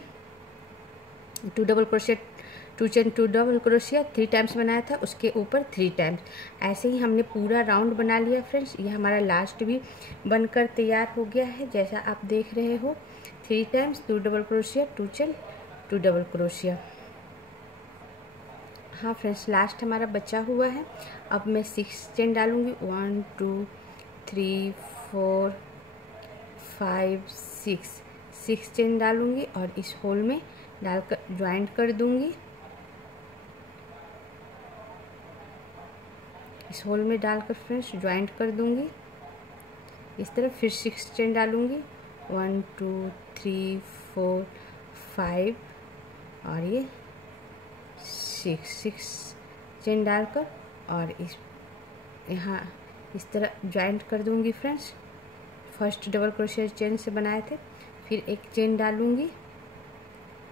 2 double crochet 2 chain 2 double crochet 3 times बनाया था, उसके ऊपर 3 टाइम्स। ऐसे ही हमने पूरा राउंड बना लिया फ्रेंड्स। ये हमारा लास्ट भी बनकर तैयार हो गया है, जैसा आप देख रहे हो। 3 times 2 double crochet 2 chain 2 double crochet. हाँ फ्रेंड्स, लास्ट हमारा बचा हुआ है। अब मैं 6 चेन डालूंगी, 1 2 3 4 5 6 चेन डालूंगी और इस होल में डालकर ज्वाइंट कर दूंगी। इस होल में डालकर फ्रेंड्स ज्वाइंट कर दूंगी इस तरह। फिर 6 चेन डालूंगी, 1 2 3 4 5 और ये 6 चेन डालकर और इस यहाँ इस तरह ज्वाइंट कर दूंगी friends. First double crochet chain से बनाए थे, फिर एक चेन डालूंगी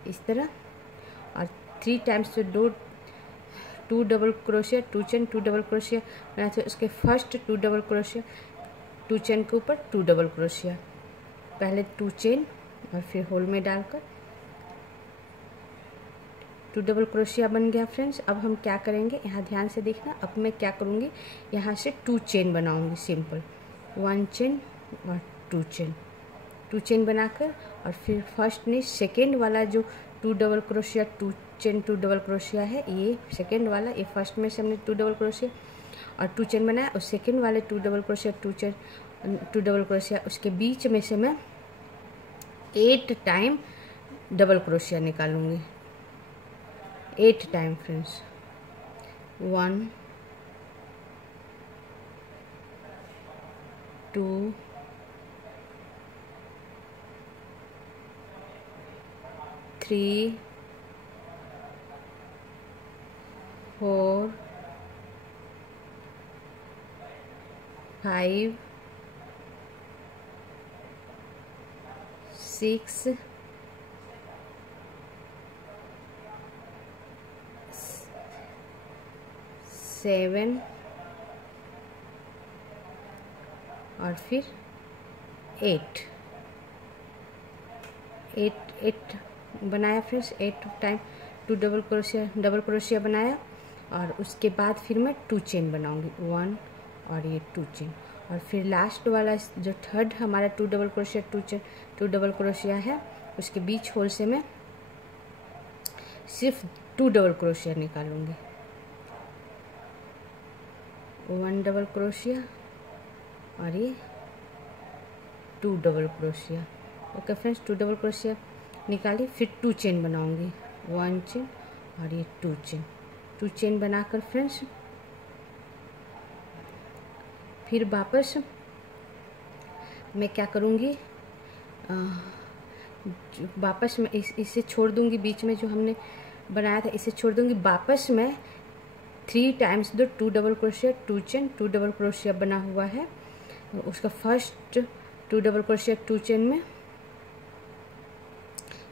इस तरह और 3 टाइम्स जो 2 double crochet 2 chain 2 double crochet बनाए थे, उसके फर्स्ट 2 डबल क्रोशिया 2 चेन के ऊपर 2 डबल क्रोशिया, पहले 2 चेन और फिर होल में डालकर 2 डबल क्रोशिया बन गया फ्रेंड्स। अब हम क्या करेंगे, यहाँ ध्यान से देखना। अब मैं क्या करूँगी, यहाँ से 2 चेन बनाऊँगी सिंपल, 1 चेन और 2 चेन 2 चेन बनाकर और फिर फर्स्ट ने सेकेंड वाला जो 2 double crochet 2 chain 2 double crochet है, ये सेकेंड वाला, ये फर्स्ट में से हमने 2 डबल क्रोशिया और 2 चेन बनाया और सेकेंड वाले 2 double crochet 2 chain 2 double crochet, उसके बीच में से मैं 8 टाइम डबल क्रोशिया निकालूंगी, 8 टाइम फ्रेंड्स। 1 2 3 4 5 6 7 और फिर 8 बनाया फ्रेंड्स। 8 टाइम 2 डबल क्रोशिया बनाया और उसके बाद फिर मैं 2 चेन बनाऊंगी, 1 और ये 2 चेन और फिर लास्ट वाला जो थर्ड हमारा 2 double crochet 2 chain 2 double crochet है, उसके बीच होल से मैं सिर्फ 2 डबल क्रोशिया निकालूंगी, 1 डबल क्रोशिया और ये 2 double crochet. Okay friends, 2 double crochet निकाली, फिर 2 चेन बनाऊंगी, 1 चेन और ये 2 चेन 2 चेन बनाकर फ्रेंड्स फिर वापस मैं क्या करूँगी, वापस मैं इसे छोड़ दूँगी, बीच में जो हमने बनाया था इसे छोड़ दूँगी। वापस मैं 3 times 2 double crochet 2 chain 2 double crochet बना हुआ है, उसका फर्स्ट 2 डबल क्रोशिया 2 चेन में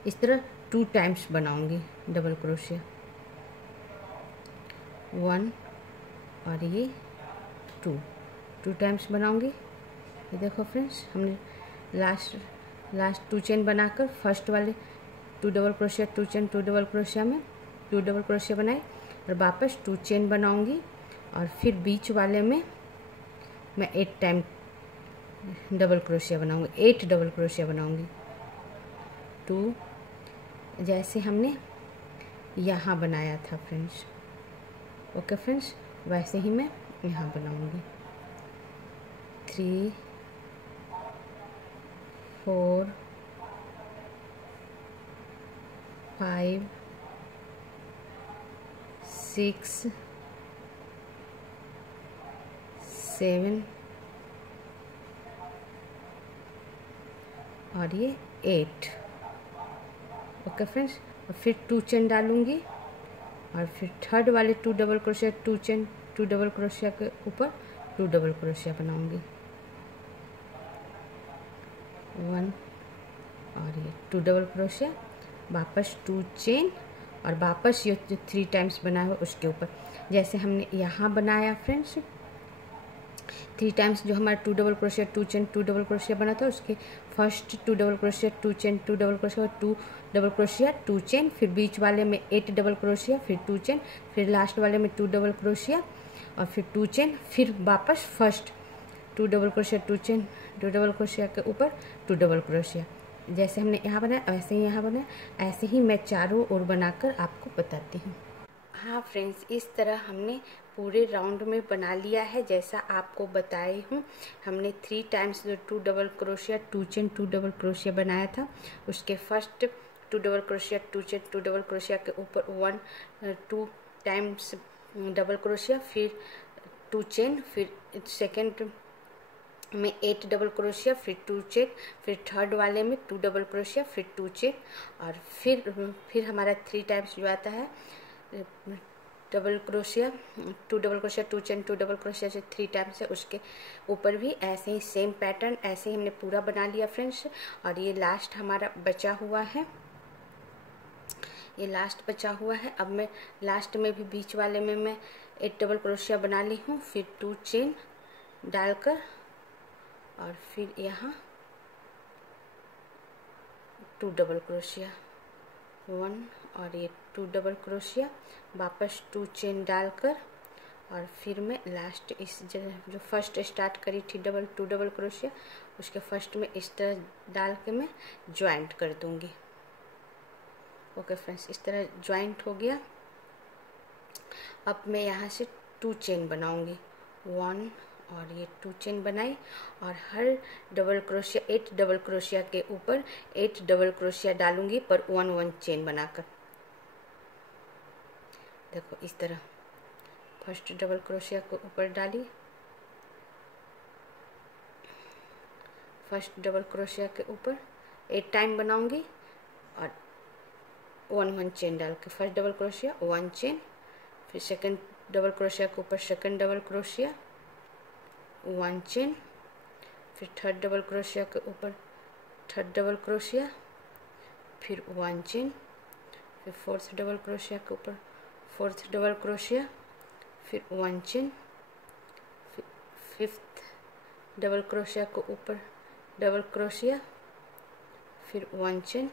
इस तरह 2 टाइम्स बनाऊंगी डबल क्रोशिया, 1 और ये 2 टाइम्स बनाऊंगी। ये देखो फ्रेंड्स, हमने लास्ट 2 चेन बनाकर फर्स्ट वाले 2 double crochet 2 chain 2 double crochet में 2 डबल क्रोशिया बनाए और वापस 2 चेन बनाऊंगी और फिर बीच वाले में मैं 8 टाइम डबल क्रोशिया बनाऊंगी, 8 डबल क्रोशिया बनाऊंगी, 2 जैसे हमने यहाँ बनाया था फ्रेंड्स। ओके फ्रेंड्स, वैसे ही मैं यहाँ बनाऊंगी, 3 4 5 6 7 और ये 8। ओके फ्रेंड्स, और फिर 2 चेन डालूंगी और फिर थर्ड वाले 2 double crochet 2 chain 2 double crochet के ऊपर 2 डबल क्रोशिया बनाऊंगी, 1 और ये 2 डबल क्रोशिया, वापस 2 चेन और वापस ये जो 3 टाइम्स बना हुआ उसके ऊपर, जैसे हमने यहाँ बनाया फ्रेंड्स 3 टाइम्स जो हमारा 2 double crochet 2 chain 2 double crochet बना था, उसके first 2 double crochet 2 chain 2 double crochet 2 double crochet 2 chain, फिर बीच वाले में 8 डबल क्रोशिया, फिर 2 चेन, फिर लास्ट वाले में 2 डबल क्रोशिया और फिर 2 चेन, फिर वापस first 2 double crochet 2 chain 2 double crochet के ऊपर 2 डबल क्रोशिया। जैसे हमने यहाँ बनाया वैसे ही यहाँ बनाया, ऐसे ही मैं चारों ओर बनाकर आपको बताती हूँ। हाँ फ्रेंड्स, इस तरह हमने पूरे राउंड में बना लिया है जैसा आपको बताई हूँ। हमने 3 टाइम्स जो 2 double crochet 2 chain 2 double crochet बनाया था, उसके first 2 double crochet 2 chain 2 double crochet के ऊपर 2 टाइम्स डबल क्रोशिया, फिर 2 चेन, फिर सेकेंड में 8 डबल क्रोशिया, फिर 2 चेन, फिर थर्ड वाले में 2 डबल क्रोशिया, फिर 2 चेन, और फिर हमारा 3 टाइम्स जो आता है double crochet 2 double crochet 2 chain 2 double crochet जो 3 टाइम्स है उसके ऊपर भी ऐसे ही सेम पैटर्न ऐसे ही हमने पूरा बना लिया फ्रेंड्स। और ये लास्ट हमारा बचा हुआ है, ये लास्ट बचा हुआ है। अब मैं लास्ट में भी बीच वाले में मैं 8 डबल क्रोशिया बना ली हूँ, फिर 2 चेन डालकर और फिर यहाँ 2 डबल क्रोशिया 1 और ये 2 डबल क्रोशिया, वापस 2 चेन डालकर और फिर मैं लास्ट इस जो फर्स्ट स्टार्ट करी थी 2 डबल क्रोशिया उसके फर्स्ट में इस तरह डाल के मैं ज्वाइंट कर दूंगी। ओके फ्रेंड्स, इस तरह ज्वाइंट हो गया। अब मैं यहाँ से 2 चेन बनाऊंगी, 1 और ये 2 चेन बनाई और हर डबल क्रोशिया 8 डबल क्रोशिया के ऊपर 8 डबल क्रोशिया डालूंगी पर 1 चेन बनाकर। देखो इस तरह फर्स्ट डबल क्रोशिया को ऊपर डाली, फर्स्ट डबल क्रोशिया के ऊपर 8 टाइम बनाऊंगी और 1 चेन डाल के फर्स्ट डबल क्रोशिया 1 चेन, फिर सेकंड डबल क्रोशिया के ऊपर सेकंड डबल क्रोशिया 1 चेन, फिर थर्ड डबल क्रोशिया के ऊपर थर्ड डबल क्रोशिया, फिर 1 चेन, फिर फोर्थ डबल क्रोशिया के ऊपर फोर्थ डबल क्रोशिया, फिर 1 चेन, फिर फिफ्थ डबल क्रोशिया के ऊपर डबल क्रोशिया, फिर 1 चेन,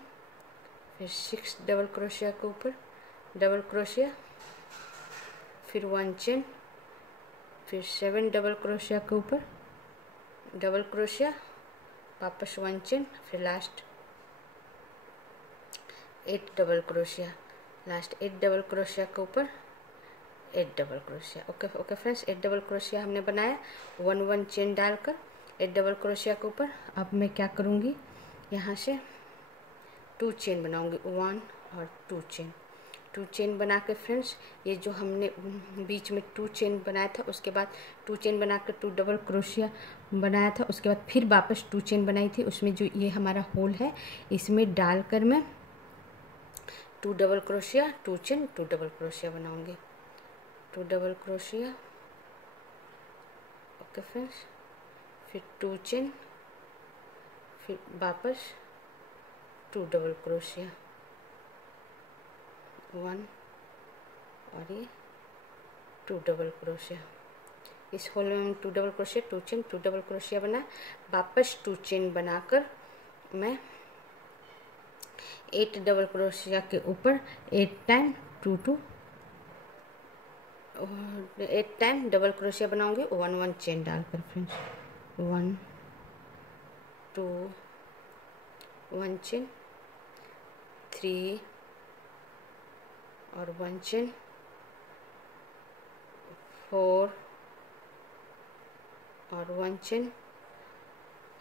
फिर 6 डबल क्रोशिया के ऊपर डबल क्रोशिया, फिर 1 चेन, फिर 7 डबल क्रोशिया के ऊपर डबल क्रोशिया, वापस 1 चेन, फिर last 8 double crochet, last 8 double crochet के ऊपर 8 double crochet. Okay friends, 8 double crochet हमने बनाया 1 चेन डालकर 8 डबल क्रोशिया के ऊपर। अब मैं क्या करूँगी, यहाँ से 2 चेन बनाऊँगी, 1 और 2 चेन, 2 चेन बना के फ्रेंड्स ये जो हमने बीच में 2 चेन बनाया था उसके बाद 2 चेन बना कर 2 डबल क्रोशिया बनाया था, उसके बाद फिर वापस 2 चेन बनाई थी, उसमें जो ये हमारा होल है इसमें डालकर मैं 2 double crochet 2 chain 2 double crochet बनाऊंगी, 2 डबल क्रोशिया। ओके फ्रेंड्स, फिर 2 चेन, फिर वापस 2 डबल क्रोशिया 1 और ये 2 डबल क्रोशिया। इस होल में 2 double crochet 2 chain 2 double crochet बना, वापस 2 चेन बनाकर मैं 8 डबल क्रोशिया के ऊपर 8 टाइम 8 टाइम डबल क्रोशिया बनाऊंगी 1 चेन डालकर फ्रेंड्स, 1 2 1 चेन, 3 और 1 चेन, 4 और 1 चेन,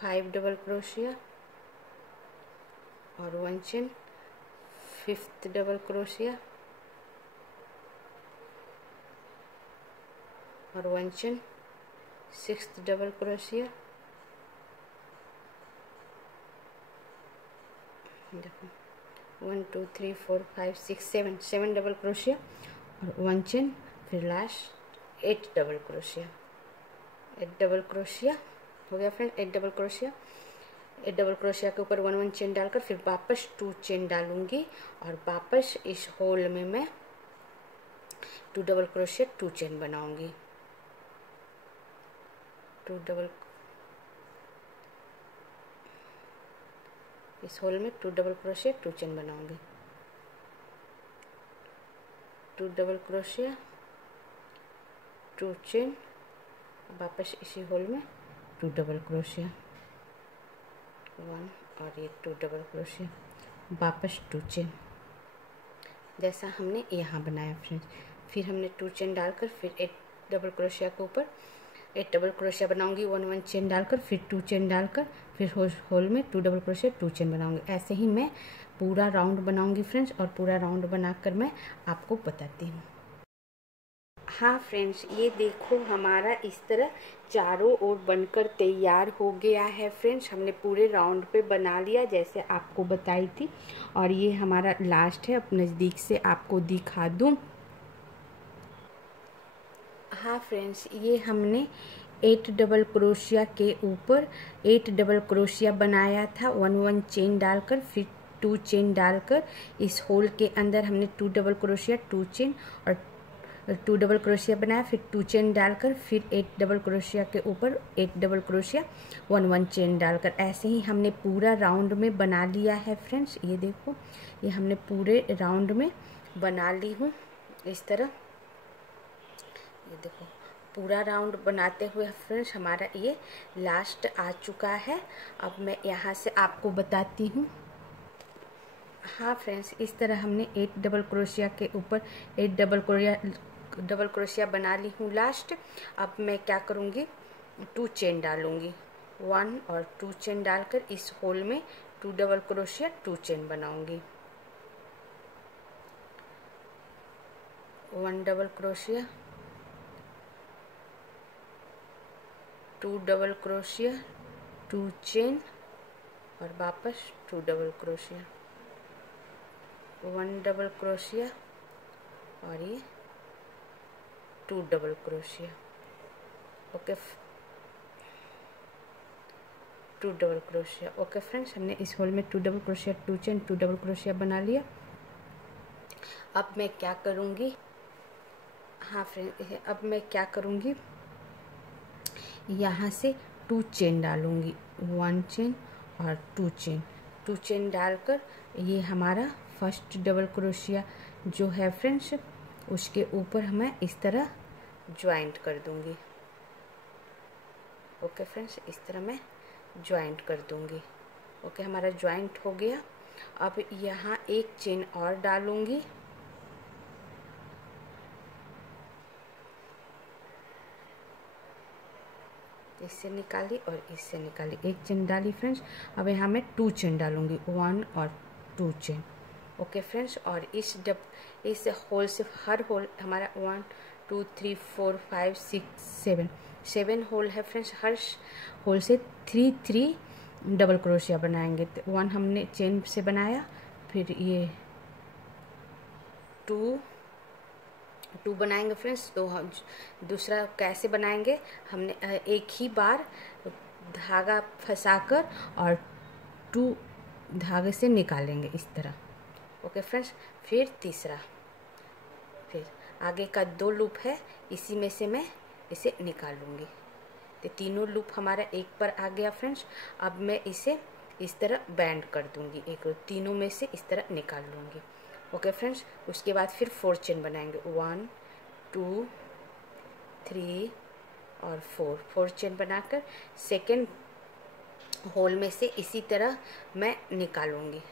5 डबल क्रोशिया और 1 चेन, 5th डबल क्रोशिया और 1 चेन, 6th डबल क्रोशिया। देखो 1 2 3 4 5 6 7 डबल क्रोशिया और 1 चेन, फिर last 8 double crochet, 8 double crochet हो गया फ्रेंड, 8 डबल क्रोशिया एक डबल क्रोशिया के ऊपर 1 1 चेन डालकर फिर वापस 2 चेन डालूंगी और वापस इस होल में मैं 2 डबल क्रोशिया 2 चेन बनाऊंगी। 2 डबल, इस होल में 2 डबल क्रोशिया 2 चेन बनाऊंगी। 2 डबल क्रोशिया 2 चेन, वापस इसी होल में 2 डबल क्रोशिया 1 और ये 2 डबल क्रोशिया, वापस 2 चेन, जैसा हमने यहाँ बनाया फ्रेंड्स। फिर हमने 2 चेन डालकर फिर 8 डबल क्रोशिया के ऊपर 8 डबल क्रोशिया बनाऊंगी, 1 1 चेन डालकर फिर 2 चेन डालकर फिर होल में 2 डबल क्रोशिया 2 चेन बनाऊंगी। ऐसे ही मैं पूरा राउंड बनाऊंगी फ्रेंड्स, और पूरा राउंड बनाकर मैं आपको बताती हूँ। हाँ फ्रेंड्स, ये देखो हमारा इस तरह चारों ओर बनकर तैयार हो गया है फ्रेंड्स। हमने पूरे राउंड पे बना लिया जैसे आपको बताई थी, और ये हमारा लास्ट है। अब नज़दीक से आपको दिखा दूँ। हाँ फ्रेंड्स, ये हमने 8 डबल क्रोशिया के ऊपर 8 डबल क्रोशिया बनाया था, 1 1 चेन डालकर फिर 2 चेन डालकर इस होल के अंदर हमने 2 डबल क्रोशिया 2 चेन और 2 डबल क्रोशिया बनाया, फिर 2 चेन डालकर फिर 8 डबल क्रोशिया के ऊपर 8 डबल क्रोशिया 1 1 चेन डालकर ऐसे ही हमने पूरा राउंड में बना लिया है फ्रेंड्स। ये देखो, ये हमने पूरे राउंड में बना ली हूँ इस तरह। ये देखो पूरा राउंड बनाते हुए फ्रेंड्स हमारा ये लास्ट आ चुका है। अब मैं यहाँ से आपको बताती हूँ। हाँ फ्रेंड्स, इस तरह हमने 8 डबल क्रोशिया के ऊपर 8 डबल क्रोशिया बना ली हूँ लास्ट। अब मैं क्या करूँगी, 2 चेन डालूँगी, 1 और 2 चेन डालकर इस होल में 2 डबल क्रोशिया 2 चेन बनाऊँगी। 1 double crochet 2 double crochet 2 chain और वापस 2 डबल क्रोशिया, 1 डबल क्रोशिया और ये 2 double crochet. Okay, 2 double crochet. Okay friends, हमने इस होल में 2 double crochet 2 chain 2 double crochet बना लिया। अब मैं क्या करूँगी, हाँ फ्रेंड, अब मैं क्या करूँगी, यहाँ से 2 चेन डालूँगी, 1 चेन और 2 चेन, 2 चेन डालकर ये हमारा फर्स्ट डबल क्रोशिया जो है फ्रेंड्स उसके ऊपर मैं इस तरह ज्वाइंट कर दूँगी। ओके फ्रेंड्स, इस तरह मैं ज्वाइंट कर दूँगी। ओके, हमारा ज्वाइंट हो गया। अब यहाँ 1 चेन और डालूँगी, इससे निकाली और इससे निकाली, 1 चेन डाली फ्रेंड्स। अब यहाँ मैं 2 चेन डालूँगी, 1 और 2 चेन। ओके फ्रेंड्स, और इस होल से हर होल हमारा 1 2 3 4 5 6 7 होल है फ्रेंड्स। हर होल से 3 3 डबल क्रोशिया बनाएंगे। 1 हमने चेन से बनाया, फिर ये 2 बनाएंगे फ्रेंड्स। तो हम दूसरा कैसे बनाएंगे, हमने एक ही बार धागा फंसाकर और 2 धागे से निकालेंगे इस तरह। ओके फ्रेंड्स, फिर तीसरा, फिर आगे का 2 लूप है, इसी में से मैं इसे निकालूंगी। तो तीनों लूप हमारा एक पर आ गया फ्रेंड्स। अब मैं इसे इस तरह बैंड कर दूंगी, एक तीनों में से इस तरह निकाल लूँगी। ओके फ्रेंड्स, उसके बाद फिर 4 चेन बनाएंगे, 1 2 3 और 4 चेन बनाकर सेकेंड होल में से इसी तरह मैं निकालूंगी।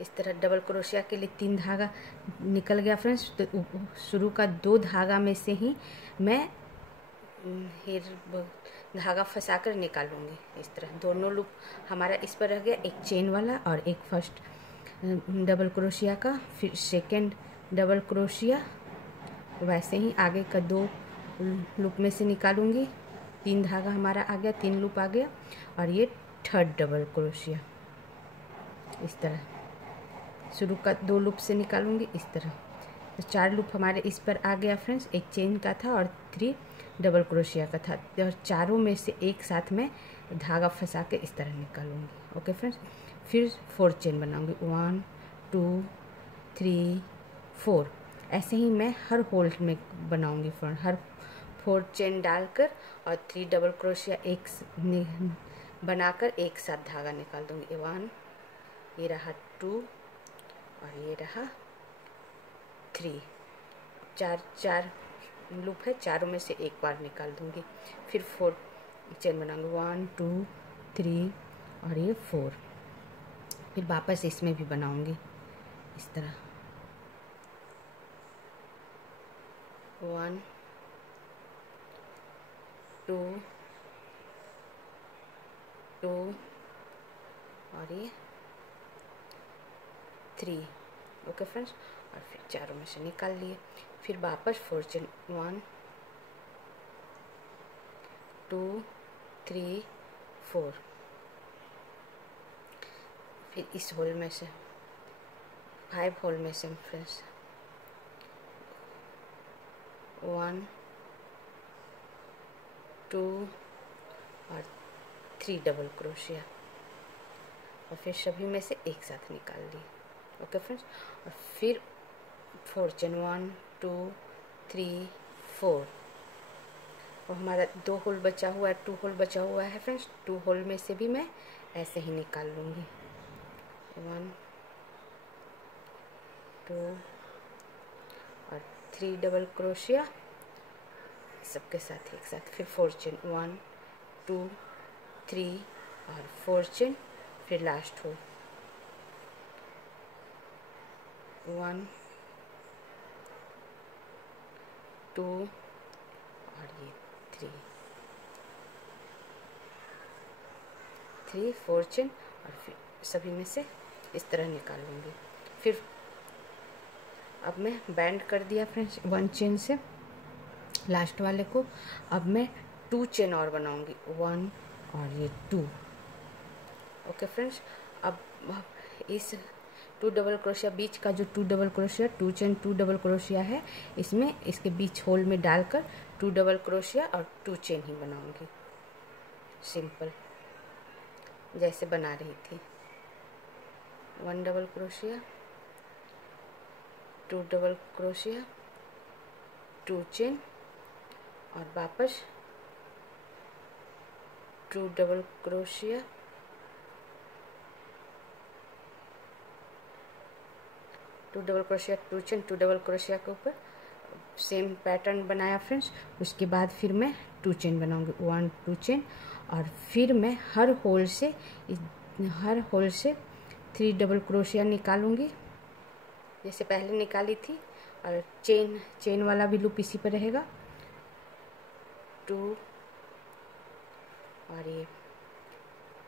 इस तरह डबल क्रोशिया के लिए 3 धागा निकल गया फ्रेंड्स। तो शुरू का 2 धागा में से ही मैं धागा फंसाकर निकालूंगी। इस तरह दोनों लूप हमारा इस पर रह गया, एक चेन वाला और एक फर्स्ट डबल क्रोशिया का, फिर सेकेंड डबल क्रोशिया। वैसे ही आगे का 2 लूप में से निकालूंगी, 3 धागा हमारा आ गया, 3 लूप आ गया, और ये थर्ड डबल क्रोशिया। इस तरह शुरू का 2 लूप से निकालूंगी इस तरह। तो 4 लूप हमारे इस पर आ गया फ्रेंड्स। एक चेन का था और 3 डबल क्रोशिया का था, और चारों में से एक साथ में धागा फंसा के इस तरह निकालूंगी। ओके फ्रेंड्स, फिर 4 चेन बनाऊंगी, 1 2 3 4। ऐसे ही मैं हर होल में बनाऊंगी फ्रेंड, हर 4 चेन डालकर और 3 डबल क्रोशिया बनाकर एक साथ धागा निकाल दूंगी। 1, ये रहा 2 और ये रहा 3। 4 लूप है, चारों में से एक बार निकाल दूंगी। फिर 4 चेन बनाऊंगी, 1 2 3 और ये 4। फिर वापस इसमें भी बनाऊंगी इस तरह, 1 2 2 और ये 3। ओके फ्रेंड्स, और फिर चारों में से निकाल लिए। फिर वापस 4 चेन, 1 2 3 4। फिर इस होल में से 5 होल में से फ्रेंड्स 1 2 और 3 डबल क्रोशिया, और फिर सभी में से एक साथ निकाल लिए। ओके फ्रेंड्स, और फिर 4 चेन, 1 2 3 4। और हमारा 2 होल बचा हुआ है, 2 होल बचा हुआ है फ्रेंड्स। 2 होल में से भी मैं ऐसे ही निकाल लूँगी, 1 2 और 3 डबल क्रोशिया सबके साथ एक साथ। फिर 4 चेन, 1 2 3 और 4 चेन। फिर लास्ट होल, 1 2 और ये 3 4 चेन, और फिर सभी में से इस तरह निकाल लूँगी। फिर अब मैं बैंड कर दिया फ्रेंड्स 1 चेन से लास्ट वाले को। अब मैं 2 चेन और बनाऊंगी, 1 और ये 2। ओके फ्रेंड्स, अब इस 2 डबल क्रोशिया बीच का जो 2 double crochet 2 chain 2 double crochet है, इसमें इसके बीच होल में डालकर 2 डबल क्रोशिया और 2 चेन ही बनाऊंगी, सिंपल जैसे बना रही थी। 1 double crochet, 2 double crochet, 2 chain और वापस 2 double crochet, 2 double crochet, 2 chain, 2 double crochet के ऊपर सेम पैटर्न बनाया फ्रेंड्स। उसके बाद फिर मैं 2 चेन बनाऊंगी, 1 2 चेन, और फिर मैं हर होल से 3 डबल क्रोशिया निकालूंगी जैसे पहले निकाली थी, और चेन वाला भी लूप इसी पर रहेगा। 2 और ये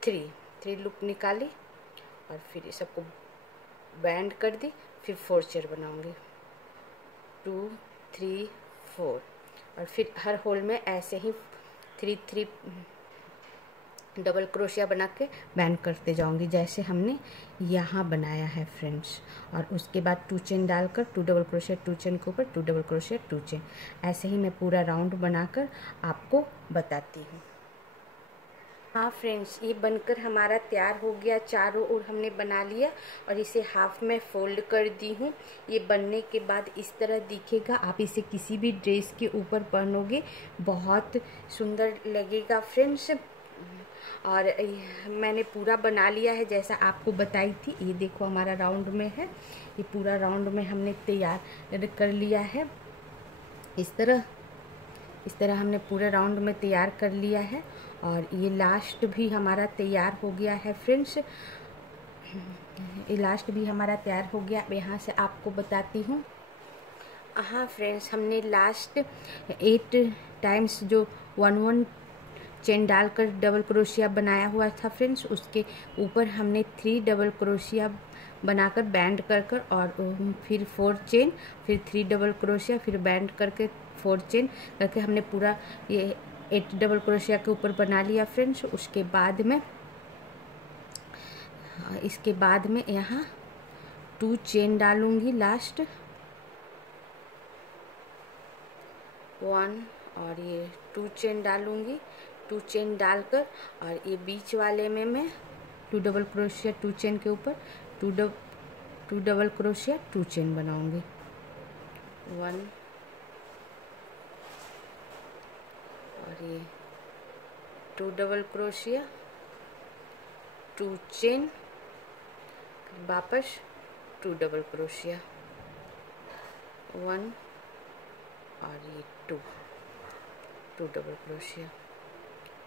3 लूप निकाली और फिर सबको बैंड कर दी। फिर 4 चेन बनाऊंगी, 2 3 4, और फिर हर होल में ऐसे ही 3 डबल क्रोशिया बना के बैंड करते जाऊंगी जैसे हमने यहाँ बनाया है फ्रेंड्स। और उसके बाद 2 चेन डालकर 2 डबल क्रोशिया 2 चेन के ऊपर 2 डबल क्रोशिया 2 चेन, ऐसे ही मैं पूरा राउंड बनाकर आपको बताती हूँ। हाँ फ्रेंड्स, ये बनकर हमारा तैयार हो गया। चारों ओर हमने बना लिया और इसे हाफ में फोल्ड कर दी हूँ। ये बनने के बाद इस तरह दिखेगा। आप इसे किसी भी ड्रेस के ऊपर पहनोगे, बहुत सुंदर लगेगा फ्रेंड्स। और मैंने पूरा बना लिया है जैसा आपको बताई थी। ये देखो हमारा राउंड में है, ये पूरा राउंड में हमने तैयार कर लिया है। इस तरह हमने पूरे राउंड में तैयार कर लिया है। और ये लास्ट भी हमारा तैयार हो गया है फ्रेंड्स, ये लास्ट भी हमारा तैयार हो गया। यहाँ से आपको बताती हूँ। हाँ फ्रेंड्स, हमने लास्ट 8 टाइम्स जो 1 चेन डालकर डबल क्रोशिया बनाया हुआ था फ्रेंड्स, उसके ऊपर हमने 3 डबल क्रोशिया बनाकर बैंड कर और फिर 4 चेन, फिर 3 डबल क्रोशिया, फिर बैंड करके 4 चेन करके हमने पूरा ये 8 डबल क्रोशिया के ऊपर बना लिया फ्रेंड्स। इसके बाद में यहाँ 2 चेन डालूंगी लास्ट, 1 और ये 2 चेन डालूंगी, 2 चेन डालकर और ये बीच वाले में मैं 2 डबल क्रोशिया 2 चेन के ऊपर 2 डबल क्रोशिया 2 चेन बनाऊंगी। 1 और ये 2 डबल क्रोशिया 2 चेन, वापस 2 डबल क्रोशिया 1 और ये 2 डबल क्रोशिया।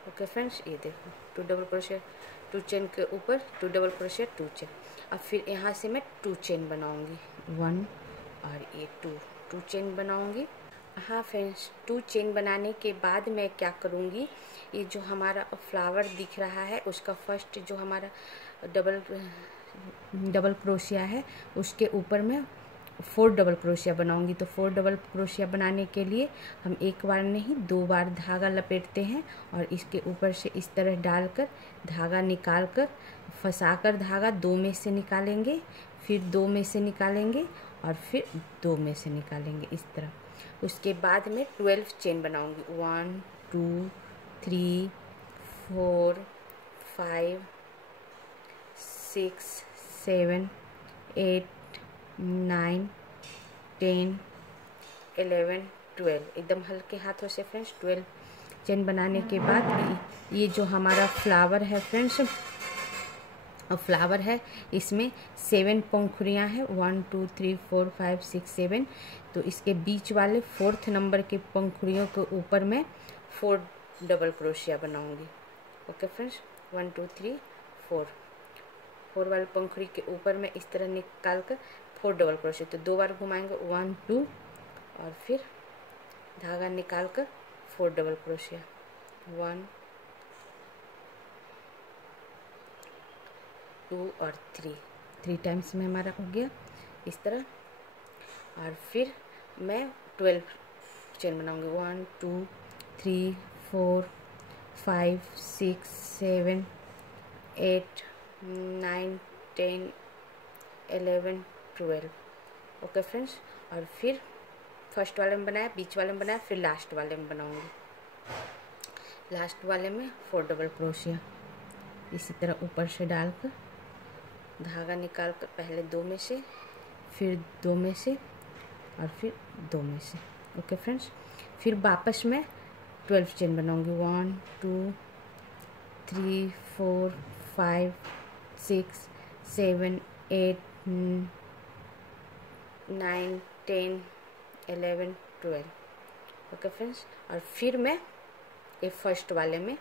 ओके फ्रेंड्स, ये देखो 2 डबल क्रोशिया 2 चेन के ऊपर 2 डबल क्रोशिया 2 चेन। अब फिर यहाँ से मैं 2 चेन बनाऊंगी, 1 और ये 2 चेन बनाऊंगी। हाँ फ्रेंड्स, 2 चेन बनाने के बाद मैं क्या करूँगी, ये जो हमारा फ्लावर दिख रहा है उसका फर्स्ट जो हमारा डबल क्रोशिया है उसके ऊपर मैं 4 डबल क्रोशिया बनाऊंगी। तो 4 डबल क्रोशिया बनाने के लिए हम एक बार नहीं 2 बार धागा लपेटते हैं और इसके ऊपर से इस तरह डालकर धागा निकाल कर फंसाकर धागा 2 में से निकालेंगे, फिर 2 में से निकालेंगे और फिर 2 में से निकालेंगे इस तरह। उसके बाद में 12 चेन बनाऊंगी, 1 2 3 4 5 6 7 8 9 10 11 12 एकदम हल्के हाथों से फ्रेंड्स 12 चेन बनाने के बाद ये जो हमारा फ्लावर है फ्रेंड्स, फ्लावर है इसमें 7 पंखुड़ियाँ हैं, 1 2 3 4 5 6 7। तो इसके बीच वाले 4th नंबर के पंखुड़ियों के ऊपर मैं 4 डबल क्रोशिया बनाऊंगी। ओके फ्रेंड्स, 1 2 3 4 वाले पंखुड़ी के ऊपर मैं इस तरह निकाल कर 4 डबल क्रोशिया, तो 2 बार घुमाएंगे 1 2 और फिर धागा निकाल कर 4 डबल क्रोशिया, 1 2 और 3 टाइम्स में हमारा हो गया इस तरह। और फिर मैं 12 चेन बनाऊंगी, 1 2 3 4 5 6 7 8 9 10 11 12। ओके फ्रेंड्स, और फिर फर्स्ट वाले में बनाया, बीच वाले में बनाया, फिर लास्ट वाले में बनाऊंगी। लास्ट वाले में 4 डबल क्रोशिया इसी तरह ऊपर से डालकर धागा निकाल कर पहले 2 में से, फिर 2 में से और फिर 2 में से। ओके फ्रेंड्स, फिर वापस मैं 12 चेन बनाऊंगी, 1 2 3 4 5 6 7 8 9 10 11 12। ओके फ्रेंड्स, और फिर मैं ये फर्स्ट वाले में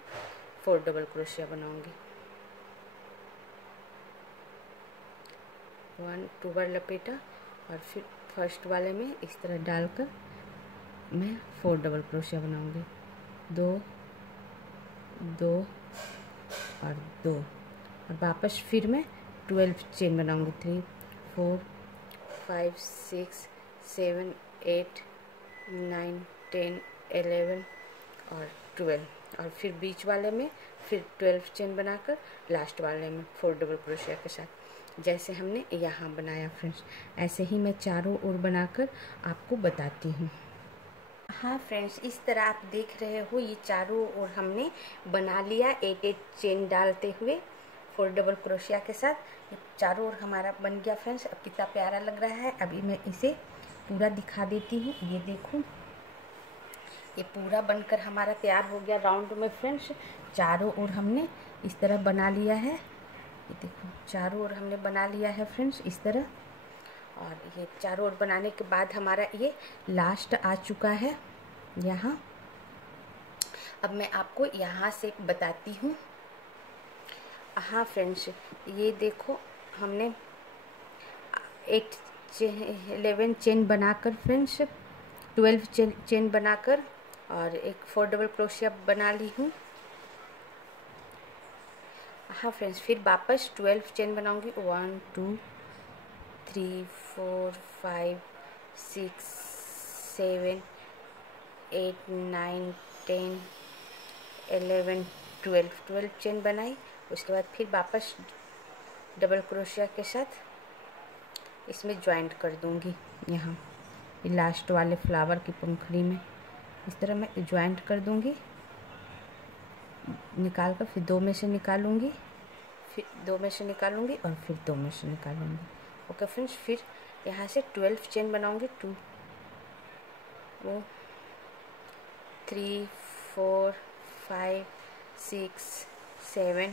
4 डबल क्रोशिया बनाऊंगी, 1 2 बार लपेटा और फिर फर्स्ट वाले में इस तरह डालकर मैं 4 डबल क्रोशिया बनाऊंगी, 2 2 और 2 और वापस फिर मैं 12 चेन बनाऊंगी, 3 4 5 6 7 8 9 10 11 और 12। और फिर बीच वाले में फिर 12 चेन बनाकर लास्ट वाले में 4 डबल क्रोशिया के साथ, जैसे हमने यहाँ बनाया फ्रेंड्स, ऐसे ही मैं चारों ओर बनाकर आपको बताती हूँ। हाँ फ्रेंड्स, इस तरह आप देख रहे हो ये चारों ओर हमने बना लिया 8 चेन डालते हुए 4 डबल क्रोशिया के साथ। ये चारों ओर हमारा बन गया फ्रेंड्स। अब कितना प्यारा लग रहा है। अभी मैं इसे पूरा दिखा देती हूँ। ये देखो, ये पूरा बनकर हमारा तैयार हो गया राउंड में फ्रेंड्स। चारों ओर हमने इस तरह बना लिया है। ये देखो, चारों ओर हमने बना लिया है फ्रेंड्स इस तरह। और ये चारों ओर बनाने के बाद हमारा ये लास्ट आ चुका है यहाँ। अब मैं आपको यहाँ से बताती हूँ। हाँ फ्रेंड्स, ये देखो, हमने 11 चेन बनाकर फ्रेंड्स, 12 चेन बनाकर और एक 4 डबल क्रोशिया बना ली हूँ। हाँ फ्रेंड्स, फिर वापस 12 चेन बनाऊंगी, 1 2 3 4 5 6 7 8 9 10 11 12 चेन बनाई। उसके बाद फिर वापस डबल क्रोशिया के साथ इसमें ज्वाइंट कर दूंगी। यहाँ लास्ट वाले फ्लावर की पंखुड़ी में इस तरह मैं ज्वाइंट कर दूंगी, निकाल कर फिर 2 में से निकालूंगी, फिर 2 में से निकालूंगी और फिर 2 में से निकालूंगी। ओके फ्रेंड्स, फिर यहाँ से 12 चेन बनाऊंगी। 2 3 4 5 6 7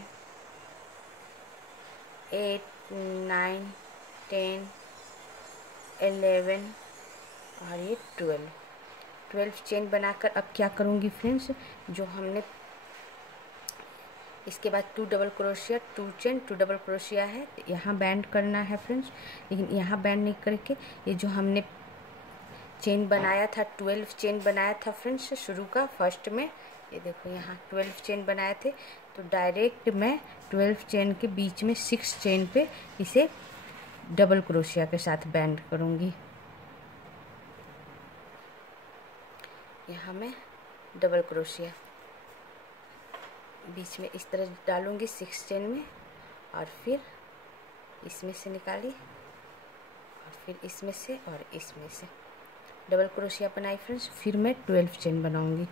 8 9 10 11 और ये 12 चेन बनाकर अब क्या करूँगी फ्रेंड्स, जो हमने इसके बाद 2 double crochet, 2 chain, 2 double crochet है, यहाँ बैंड करना है फ्रेंड्स। लेकिन यहाँ बैंड नहीं करके ये जो हमने चेन बनाया था, 12 चेन बनाया था फ्रेंड्स शुरू का फर्स्ट में, ये देखो यहाँ 12 चेन बनाए थे, तो डायरेक्ट मैं 12 चेन के बीच में 6 चेन पे इसे डबल क्रोशिया के साथ बैंड करूँगी। यहाँ मैं डबल क्रोशिया बीच में इस तरह डालूँगी 6 चेन में, और फिर इसमें से निकाली और फिर इसमें से और इसमें से डबल क्रोशिया बनाई फ्रेंड्स। फिर मैं 12 चेन बनाऊँगी।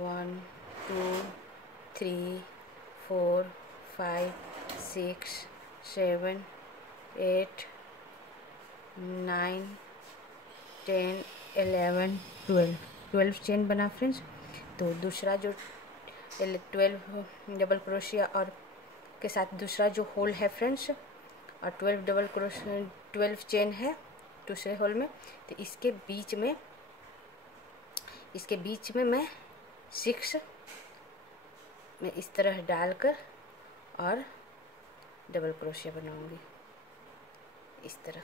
1 2 3 4 5 6 7 8 9 10 11 12 चेन बना फ्रेंड्स। तो दूसरा जो 12 डबल क्रोशिया और के साथ दूसरा जो होल है फ्रेंड्स, और 12 चेन है दूसरे होल में, तो इसके बीच में मैं 6 में इस तरह डालकर और डबल क्रोशिया बनाऊंगी। इस तरह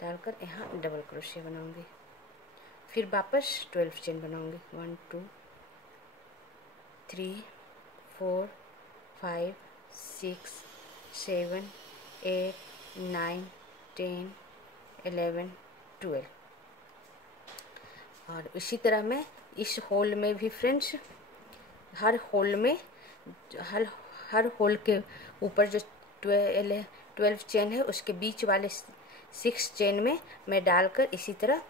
डालकर यहाँ डबल क्रोशिया बनाऊंगी, फिर वापस 12 चेन बनाऊंगी। 1 2 3 4 5 6 7 8 9 10 11 12। और इसी तरह मैं इस होल में भी फ्रेंड्स, हर होल के ऊपर जो 12 चेन है उसके बीच वाले 6 चेन में मैं डालकर इसी तरह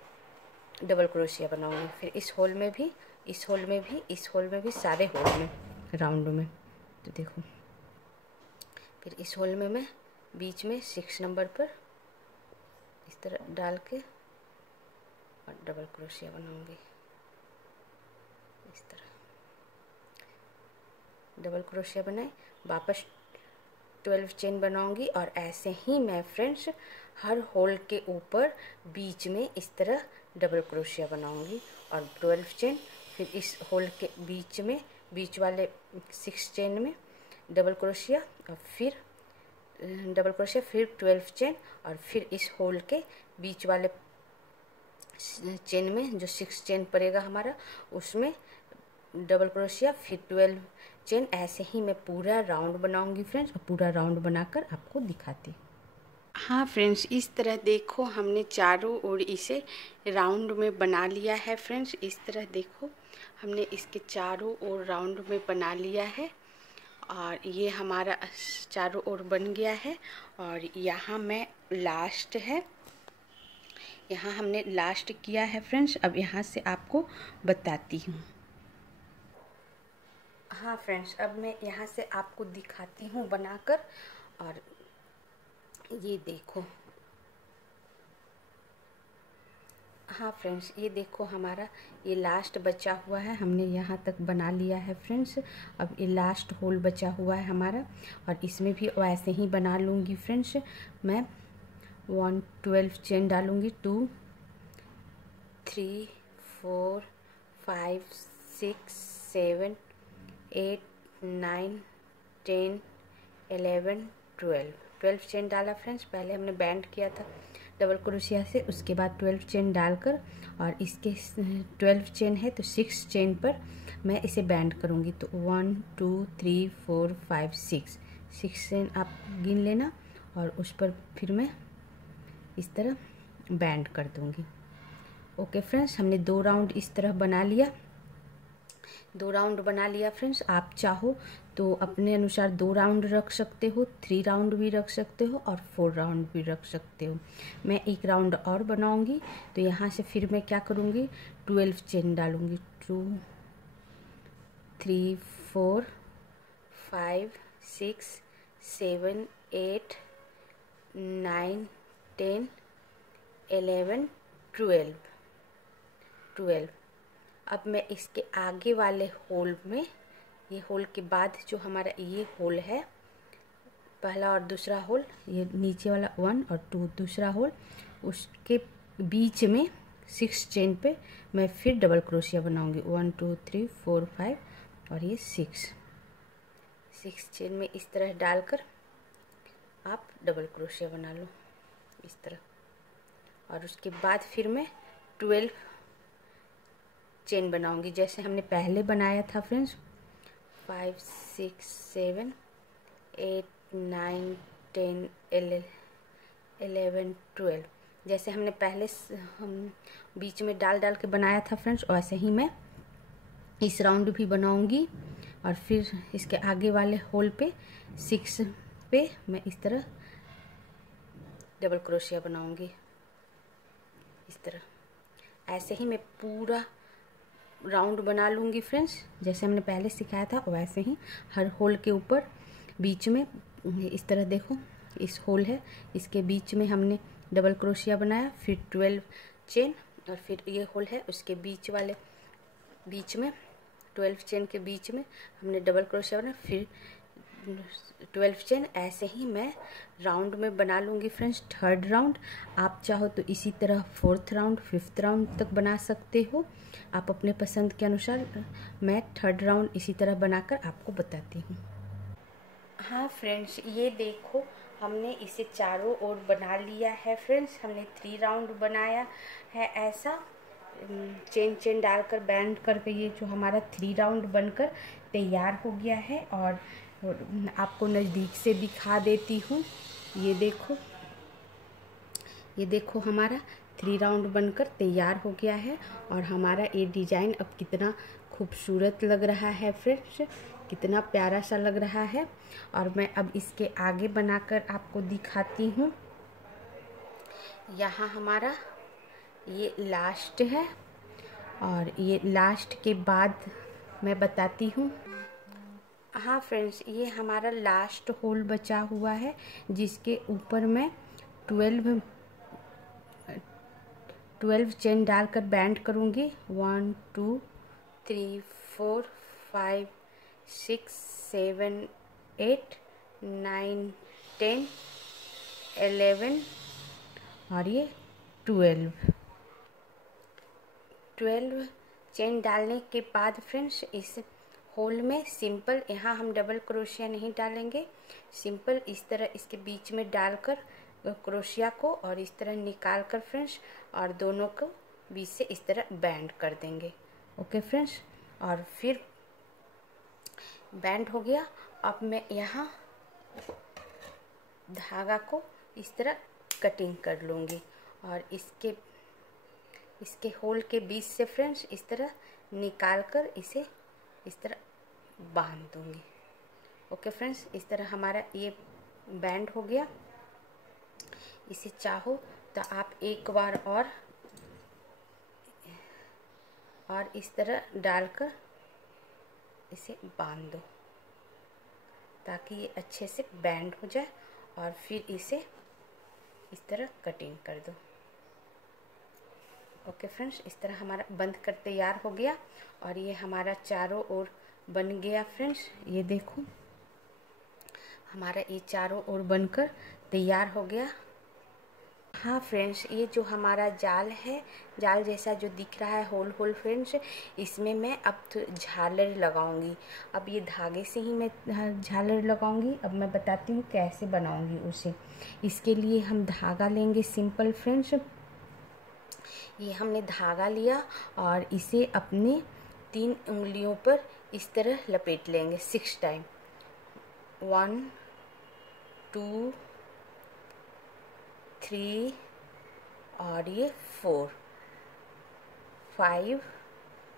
डबल क्रोशिया बनाऊंगी। फिर इस होल में भी, इस होल में भी, इस होल में भी, सारे होल में राउंड में। तो देखो, फिर इस होल में मैं बीच में 6 नंबर पर इस तरह डाल के और डबल क्रोशिया बनाऊंगी। इस तरह डबल क्रोशिया बनाए, वापस 12 चेन बनाऊंगी, और ऐसे ही मैं फ्रेंड्स हर होल के ऊपर बीच में इस तरह डबल क्रोशिया बनाऊंगी और 12 चेन, फिर इस होल के बीच में, बीच वाले 6 चेन में डबल क्रोशिया, और फिर डबल क्रोशिया, फिर 12 चेन, और फिर इस होल के बीच वाले चेन में जो 6 चेन पड़ेगा हमारा, उसमें डबल क्रोशिया, फिर 12 चेन। ऐसे ही मैं पूरा राउंड बनाऊंगी फ्रेंड्स, और पूरा राउंड बनाकर आपको दिखाती। हाँ फ्रेंड्स, इस तरह देखो हमने चारों ओर इसे राउंड में बना लिया है फ्रेंड्स। इस तरह देखो हमने इसके चारों ओर राउंड में बना लिया है, और ये हमारा चारों ओर बन गया है। और यहाँ मैं लास्ट है, यहाँ हमने लास्ट किया है फ्रेंड्स। अब यहाँ से आपको बताती हूँ। हाँ फ्रेंड्स, अब मैं यहाँ से आपको दिखाती हूँ बनाकर, और ये देखो। हाँ फ्रेंड्स, ये देखो हमारा ये लास्ट बचा हुआ है, हमने यहाँ तक बना लिया है फ्रेंड्स। अब ये लास्ट होल बचा हुआ है हमारा, और इसमें भी वैसे ही बना लूँगी फ्रेंड्स। मैं 12 चेन डालूँगी, 2 3 4 5 6 7 8 9 10 11 12 चेन डाला फ्रेंड्स। पहले हमने बैंड किया था डबल क्रोशिया से, उसके बाद 12 चेन डालकर, और इसके 12 चेन है तो 6 चेन पर मैं इसे बैंड करूँगी। तो 1 2 3 4 5 6 चेन आप गिन लेना, और उस पर फिर मैं इस तरह बैंड कर दूँगी। ओके फ्रेंड्स, हमने 2 राउंड इस तरह बना लिया। 2 राउंड बना लिया फ्रेंड्स। आप चाहो तो अपने अनुसार 2 राउंड रख सकते हो, 3 राउंड भी रख सकते हो और 4 राउंड भी रख सकते हो। मैं 1 राउंड और बनाऊंगी, तो यहाँ से फिर मैं क्या करूँगी, 12 चेन डालूँगी। 2 3 4 5 6 7 8 9 10 11 12। अब मैं इसके आगे वाले होल में, ये होल के बाद जो हमारा ये होल है, पहला और दूसरा होल, ये नीचे वाला 1 और 2 दूसरा होल, उसके बीच में 6 चेन पे मैं फिर डबल क्रोशिया बनाऊंगी। 1 2 3 4 5 और ये 6 चेन में इस तरह डालकर आप डबल क्रोशिया बना लो इस तरह। और उसके बाद फिर मैं 12 चेन बनाऊंगी जैसे हमने पहले बनाया था फ्रेंड्स। 5 6 7 8 9 10 11 12 जैसे हमने पहले हम बीच में डाल डाल के बनाया था फ्रेंड्स, वैसे ही मैं इस राउंड भी बनाऊंगी। और फिर इसके आगे वाले होल पे 6 पे मैं इस तरह डबल क्रोशिया बनाऊंगी इस तरह। ऐसे ही मैं पूरा राउंड बना लूँगी फ्रेंड्स, जैसे हमने पहले सिखाया था वैसे ही हर होल के ऊपर बीच में इस तरह देखो, इस होल है, इसके बीच में हमने डबल क्रोशिया बनाया, फिर 12 चेन, और फिर ये होल है उसके बीच वाले बीच में 12 चेन के बीच में हमने डबल क्रोशिया बनाया, फिर 12 चेन। ऐसे ही मैं राउंड में बना लूँगी फ्रेंड्स। 3rd राउंड आप चाहो तो इसी तरह 4th राउंड 5th राउंड तक बना सकते हो, आप अपने पसंद के अनुसार। मैं 3rd राउंड इसी तरह बनाकर आपको बताती हूँ। हाँ फ्रेंड्स, ये देखो हमने इसे चारों ओर बना लिया है फ्रेंड्स। हमने 3 राउंड बनाया है ऐसा, चेन डालकर बैंड करके। ये जो हमारा 3 राउंड बनकर तैयार हो गया है, और आपको नज़दीक से दिखा देती हूँ। ये देखो हमारा 3 राउंड बनकर तैयार हो गया है, और हमारा ये डिज़ाइन अब कितना खूबसूरत लग रहा है फ्रेंड्स, कितना प्यारा सा लग रहा है। और मैं अब इसके आगे बनाकर आपको दिखाती हूँ। यहाँ हमारा ये लास्ट है, और ये लास्ट के बाद मैं बताती हूँ। हाँ फ्रेंड्स, ये हमारा लास्ट होल बचा हुआ है, जिसके ऊपर मैं 12 चेन डालकर बैंड करूँगी। 1 2 3 4 5 6 7 8 9 10 11 और ये 12 चेन डालने के बाद फ्रेंड्स इस होल में सिंपल, यहाँ हम डबल क्रोशिया नहीं डालेंगे, सिंपल इस तरह इसके बीच में डालकर क्रोशिया को और इस तरह निकाल कर फ्रेंड्स, और दोनों को बीच से इस तरह बैंड कर देंगे। ओके फ्रेंड्स, और फिर बैंड हो गया। अब मैं यहाँ धागा को इस तरह कटिंग कर लूँगी, और इसके होल के बीच से फ्रेंड्स इस तरह निकाल कर इसे इस तरह बांध दूँगी। ओके फ्रेंड्स, इस तरह हमारा ये बैंड हो गया। इसे चाहो तो आप एक बार और इस तरह डालकर इसे बांध दो, ताकि ये अच्छे से बैंड हो जाए, और फिर इसे इस तरह कटिंग कर दो। ओके फ्रेंड्स, इस तरह हमारा बंद कर तैयार हो गया, और ये हमारा चारों ओर बन गया फ्रेंड्स। ये देखो हमारा ये चारों ओर बनकर तैयार हो गया। हाँ फ्रेंड्स, ये जो हमारा जाल है, जाल जैसा जो दिख रहा है होल होल फ्रेंड्स, इसमें मैं अब झालर लगाऊंगी। अब ये धागे से ही मैं झालर लगाऊंगी। अब मैं बताती हूँ कैसे बनाऊंगी उसे। इसके लिए हम धागा लेंगे सिंपल फ्रेंड्स। ये हमने धागा लिया और इसे अपने 3 उंगलियों पर इस तरह लपेट लेंगे 6 टाइम। 1 2 3 और ये 4 5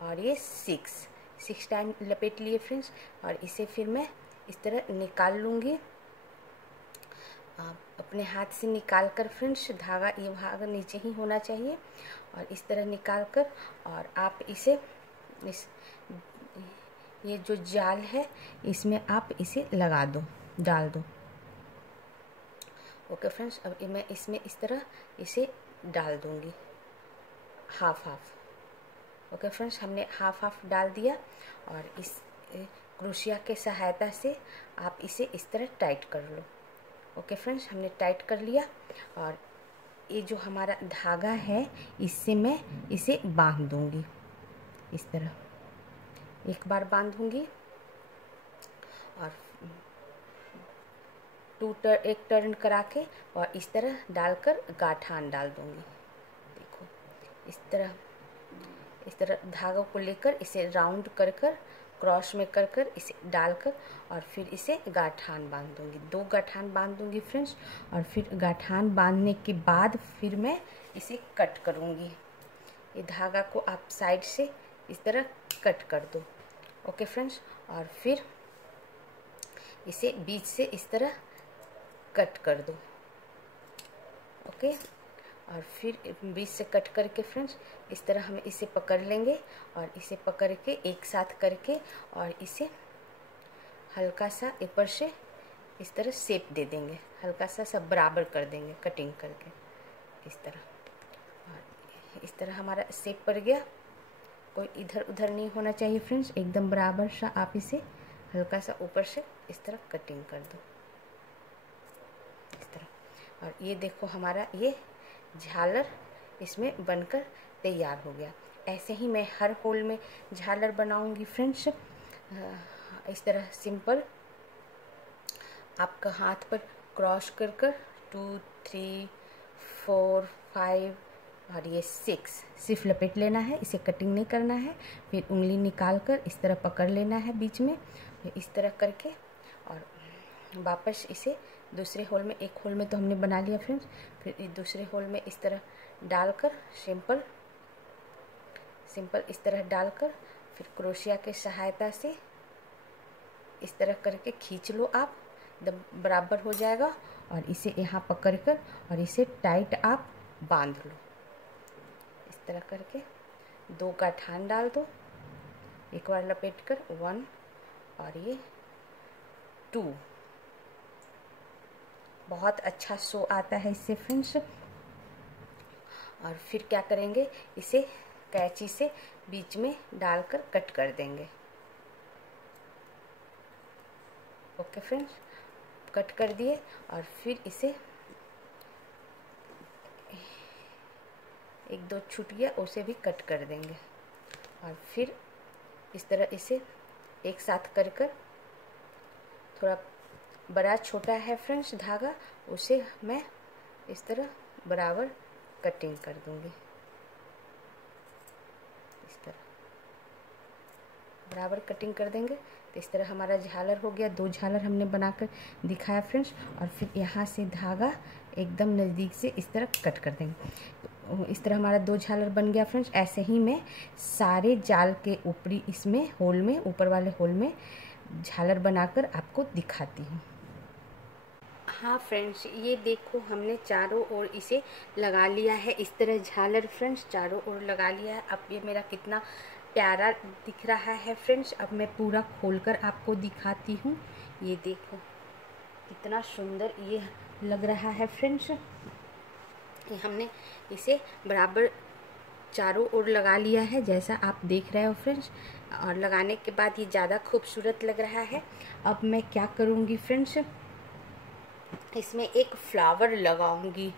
और ये 6 6 टाइम लपेट लिए फ्रेंड्स, और इसे फिर मैं इस तरह निकाल लूँगी। अपने हाथ से निकाल कर फ्रेंड्स, धागा ये भाग नीचे ही होना चाहिए, और इस तरह निकाल कर, और आप इसे ये जो जाल है इसमें आप इसे लगा दो, डाल दो। ओके फ्रेंड्स, अब मैं इसमें इस तरह इसे डाल दूंगी, हाफ हाफ। ओके फ्रेंड्स, हमने हाफ हाफ डाल दिया, और इस क्रोशिया के सहायता से आप इसे इस तरह टाइट कर लो। ओके फ्रेंड्स, हमने टाइट कर लिया, और ये जो हमारा धागा है इससे मैं इसे बांध दूंगी। इस तरह एक बार बांधूंगी, और एक टर्न करा के, और इस तरह डालकर गाठान डाल दूंगी। देखो इस तरह धागों को लेकर इसे राउंड कर कर, क्रॉस में कर कर इसे डालकर, और फिर इसे गाठान बांध दूंगी। 2 गाठान बांध दूंगी फ्रेंड्स, और फिर गाठान बांधने के बाद फिर मैं इसे कट करूंगी। ये धागा को आप साइड से इस तरह कट कर दो। ओके फ्रेंड्स, और फिर इसे बीच से इस तरह कट कर दो। ओके, और फिर बीच से कट करके फ्रेंड्स इस तरह हम इसे पकड़ लेंगे, और इसे पकड़ के एक साथ करके, और इसे हल्का सा ऊपर से इस तरह शेप दे देंगे, हल्का सा सब बराबर कर देंगे कटिंग करके इस तरह। और इस तरह हमारा शेप पड़ गया, कोई इधर उधर नहीं होना चाहिए फ्रेंड्स, एकदम बराबर सा आप इसे हल्का सा ऊपर से इस तरह कटिंग कर दो, इस तरह। और ये देखो हमारा ये झालर इसमें बनकर तैयार हो गया। ऐसे ही मैं हर होल में झालर बनाऊंगी फ्रेंड्स। इस तरह सिंपल आपका हाथ पर क्रॉस कर कर 2 3 4 5 और ये 6 सिर्फ लपेट लेना है, इसे कटिंग नहीं करना है। फिर उंगली निकाल कर इस तरह पकड़ लेना है बीच में, इस तरह करके, और वापस इसे दूसरे होल में, एक होल में तो हमने बना लिया फ्रेंड्स, फिर दूसरे होल में इस तरह डालकर सिंपल इस तरह डालकर, फिर क्रोशिया के सहायता से इस तरह करके खींच लो आप, बराबर हो जाएगा। और इसे यहाँ पकड़ कर और इसे टाइट आप बांध लो, इस तरह करके 2 गाठान डाल दो, एक बार लपेट कर 1 और ये 2। बहुत अच्छा शो आता है इससे फ्रेंड्स। और फिर क्या करेंगे, इसे कैंची से बीच में डालकर कट कर देंगे। ओके फ्रेंड्स, कट कर दिए, और फिर इसे 1-2 छूट गया उसे भी कट कर देंगे, और फिर इस तरह इसे एक साथ कर कर, थोड़ा बड़ा छोटा है फ्रेंड्स धागा, उसे मैं इस तरह बराबर कटिंग कर दूंगी। इस तरह बराबर कटिंग कर देंगे तो इस तरह हमारा झालर हो गया। 2 झालर हमने बनाकर दिखाया फ्रेंड्स, और फिर यहाँ से धागा एकदम नज़दीक से इस तरह कट कर देंगे। तो इस तरह हमारा 2 झालर बन गया फ्रेंड्स। ऐसे ही मैं सारे जाल के ऊपरी इसमें होल में, ऊपर वाले होल में झालर बनाकर आपको दिखाती हूँ। हाँ फ्रेंड्स, ये देखो हमने चारों ओर इसे लगा लिया है, इस तरह झालर फ्रेंड्स चारों ओर लगा लिया है। अब ये मेरा कितना प्यारा दिख रहा है फ्रेंड्स। अब मैं पूरा खोलकर आपको दिखाती हूँ। ये देखो कितना सुंदर ये लग रहा है फ्रेंड्स। ये हमने इसे बराबर चारों ओर लगा लिया है, जैसा आप देख रहे हो फ्रेंड्स। और लगाने के बाद ये ज़्यादा खूबसूरत लग रहा है। अब मैं क्या करूँगी फ्रेंड्स, इसमें एक फ्लावर लगाऊंगी।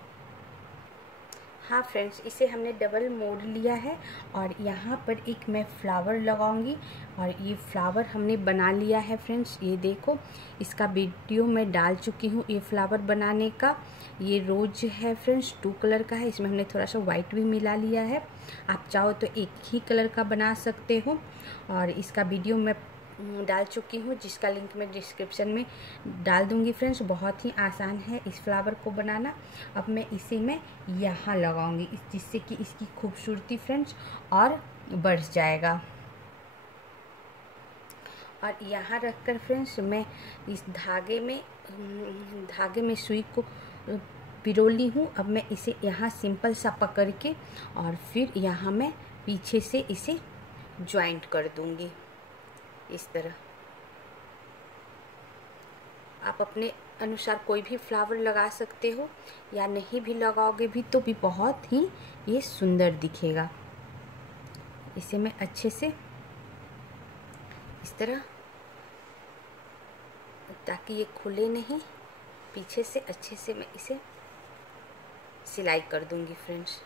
हाँ फ्रेंड्स, इसे हमने डबल मोड़ लिया है, और यहाँ पर एक मैं फ्लावर लगाऊंगी। और ये फ्लावर हमने बना लिया है फ्रेंड्स। ये देखो, इसका वीडियो मैं डाल चुकी हूँ ये फ्लावर बनाने का। ये रोज है फ्रेंड्स, 2 कलर का है, इसमें हमने थोड़ा सा वाइट भी मिला लिया है। आप चाहो तो एक ही कलर का बना सकते हो, और इसका वीडियो मैं डाल चुकी हूँ, जिसका लिंक मैं डिस्क्रिप्शन में डाल दूँगी फ्रेंड्स। बहुत ही आसान है इस फ्लावर को बनाना। अब मैं इसे मैं यहाँ लगाऊंगी, जिससे कि इसकी खूबसूरती फ्रेंड्स और बढ़ जाएगा। और यहाँ रखकर फ्रेंड्स मैं इस धागे में सुई को पिरो ली हूँ। अब मैं इसे यहाँ सिंपल सा पकड़ के और फिर यहाँ मैं पीछे से इसे ज्वाइंट कर दूँगी इस तरह। आप अपने अनुसार कोई भी फ्लावर लगा सकते हो, या नहीं भी लगाओगे भी तो भी बहुत ही ये सुंदर दिखेगा। इसे मैं अच्छे से इस तरह, ताकि ये खुले नहीं, पीछे से अच्छे से मैं इसे सिलाई कर दूंगी फ्रेंड्स।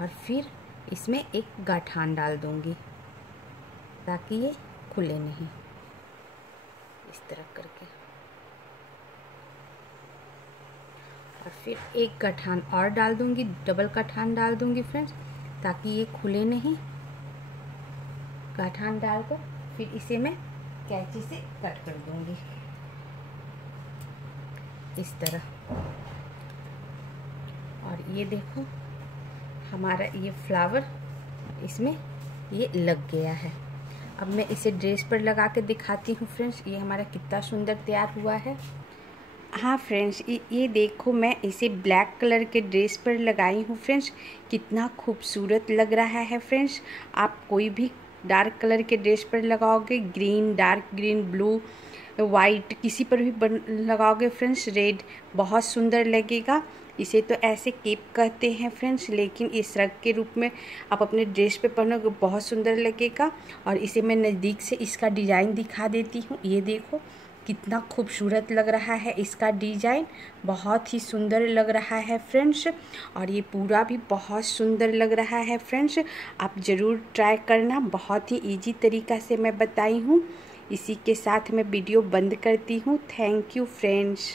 और फिर इसमें एक गांठान डाल दूंगी ताकि ये खुले नहीं, इस तरह करके। और फिर एक गांठान और डाल दूंगी, डबल गांठान डाल दूंगी फ्रेंड्स, ताकि ये खुले नहीं। गांठान डालकर फिर इसे मैं कैंची से कट कर दूंगी इस तरह। और ये देखो हमारा ये फ्लावर इसमें ये लग गया है। अब मैं इसे ड्रेस पर लगा के दिखाती हूँ फ्रेंड्स, ये हमारा कितना सुंदर तैयार हुआ है। हाँ फ्रेंड्स, ये देखो मैं इसे ब्लैक कलर के ड्रेस पर लगाई हूँ फ्रेंड्स, कितना खूबसूरत लग रहा है फ्रेंड्स। आप कोई भी डार्क कलर के ड्रेस पर लगाओगे, green, dark green, blue, white, किसी पर भी लगाओगे फ्रेंड्स, रेड, बहुत सुंदर लगेगा। इसे तो ऐसे केप कहते हैं फ्रेंड्स, लेकिन इस रंग के रूप में आप अपने ड्रेस पे पहनोगे बहुत सुंदर लगेगा। और इसे मैं नज़दीक से इसका डिज़ाइन दिखा देती हूँ। ये देखो कितना खूबसूरत लग रहा है इसका डिज़ाइन, बहुत ही सुंदर लग रहा है फ्रेंड्स। और ये पूरा भी बहुत सुंदर लग रहा है फ्रेंड्स, आप ज़रूर ट्राई करना। बहुत ही इजी तरीका से मैं बताई हूँ। इसी के साथ मैं वीडियो बंद करती हूँ। Thank you friends.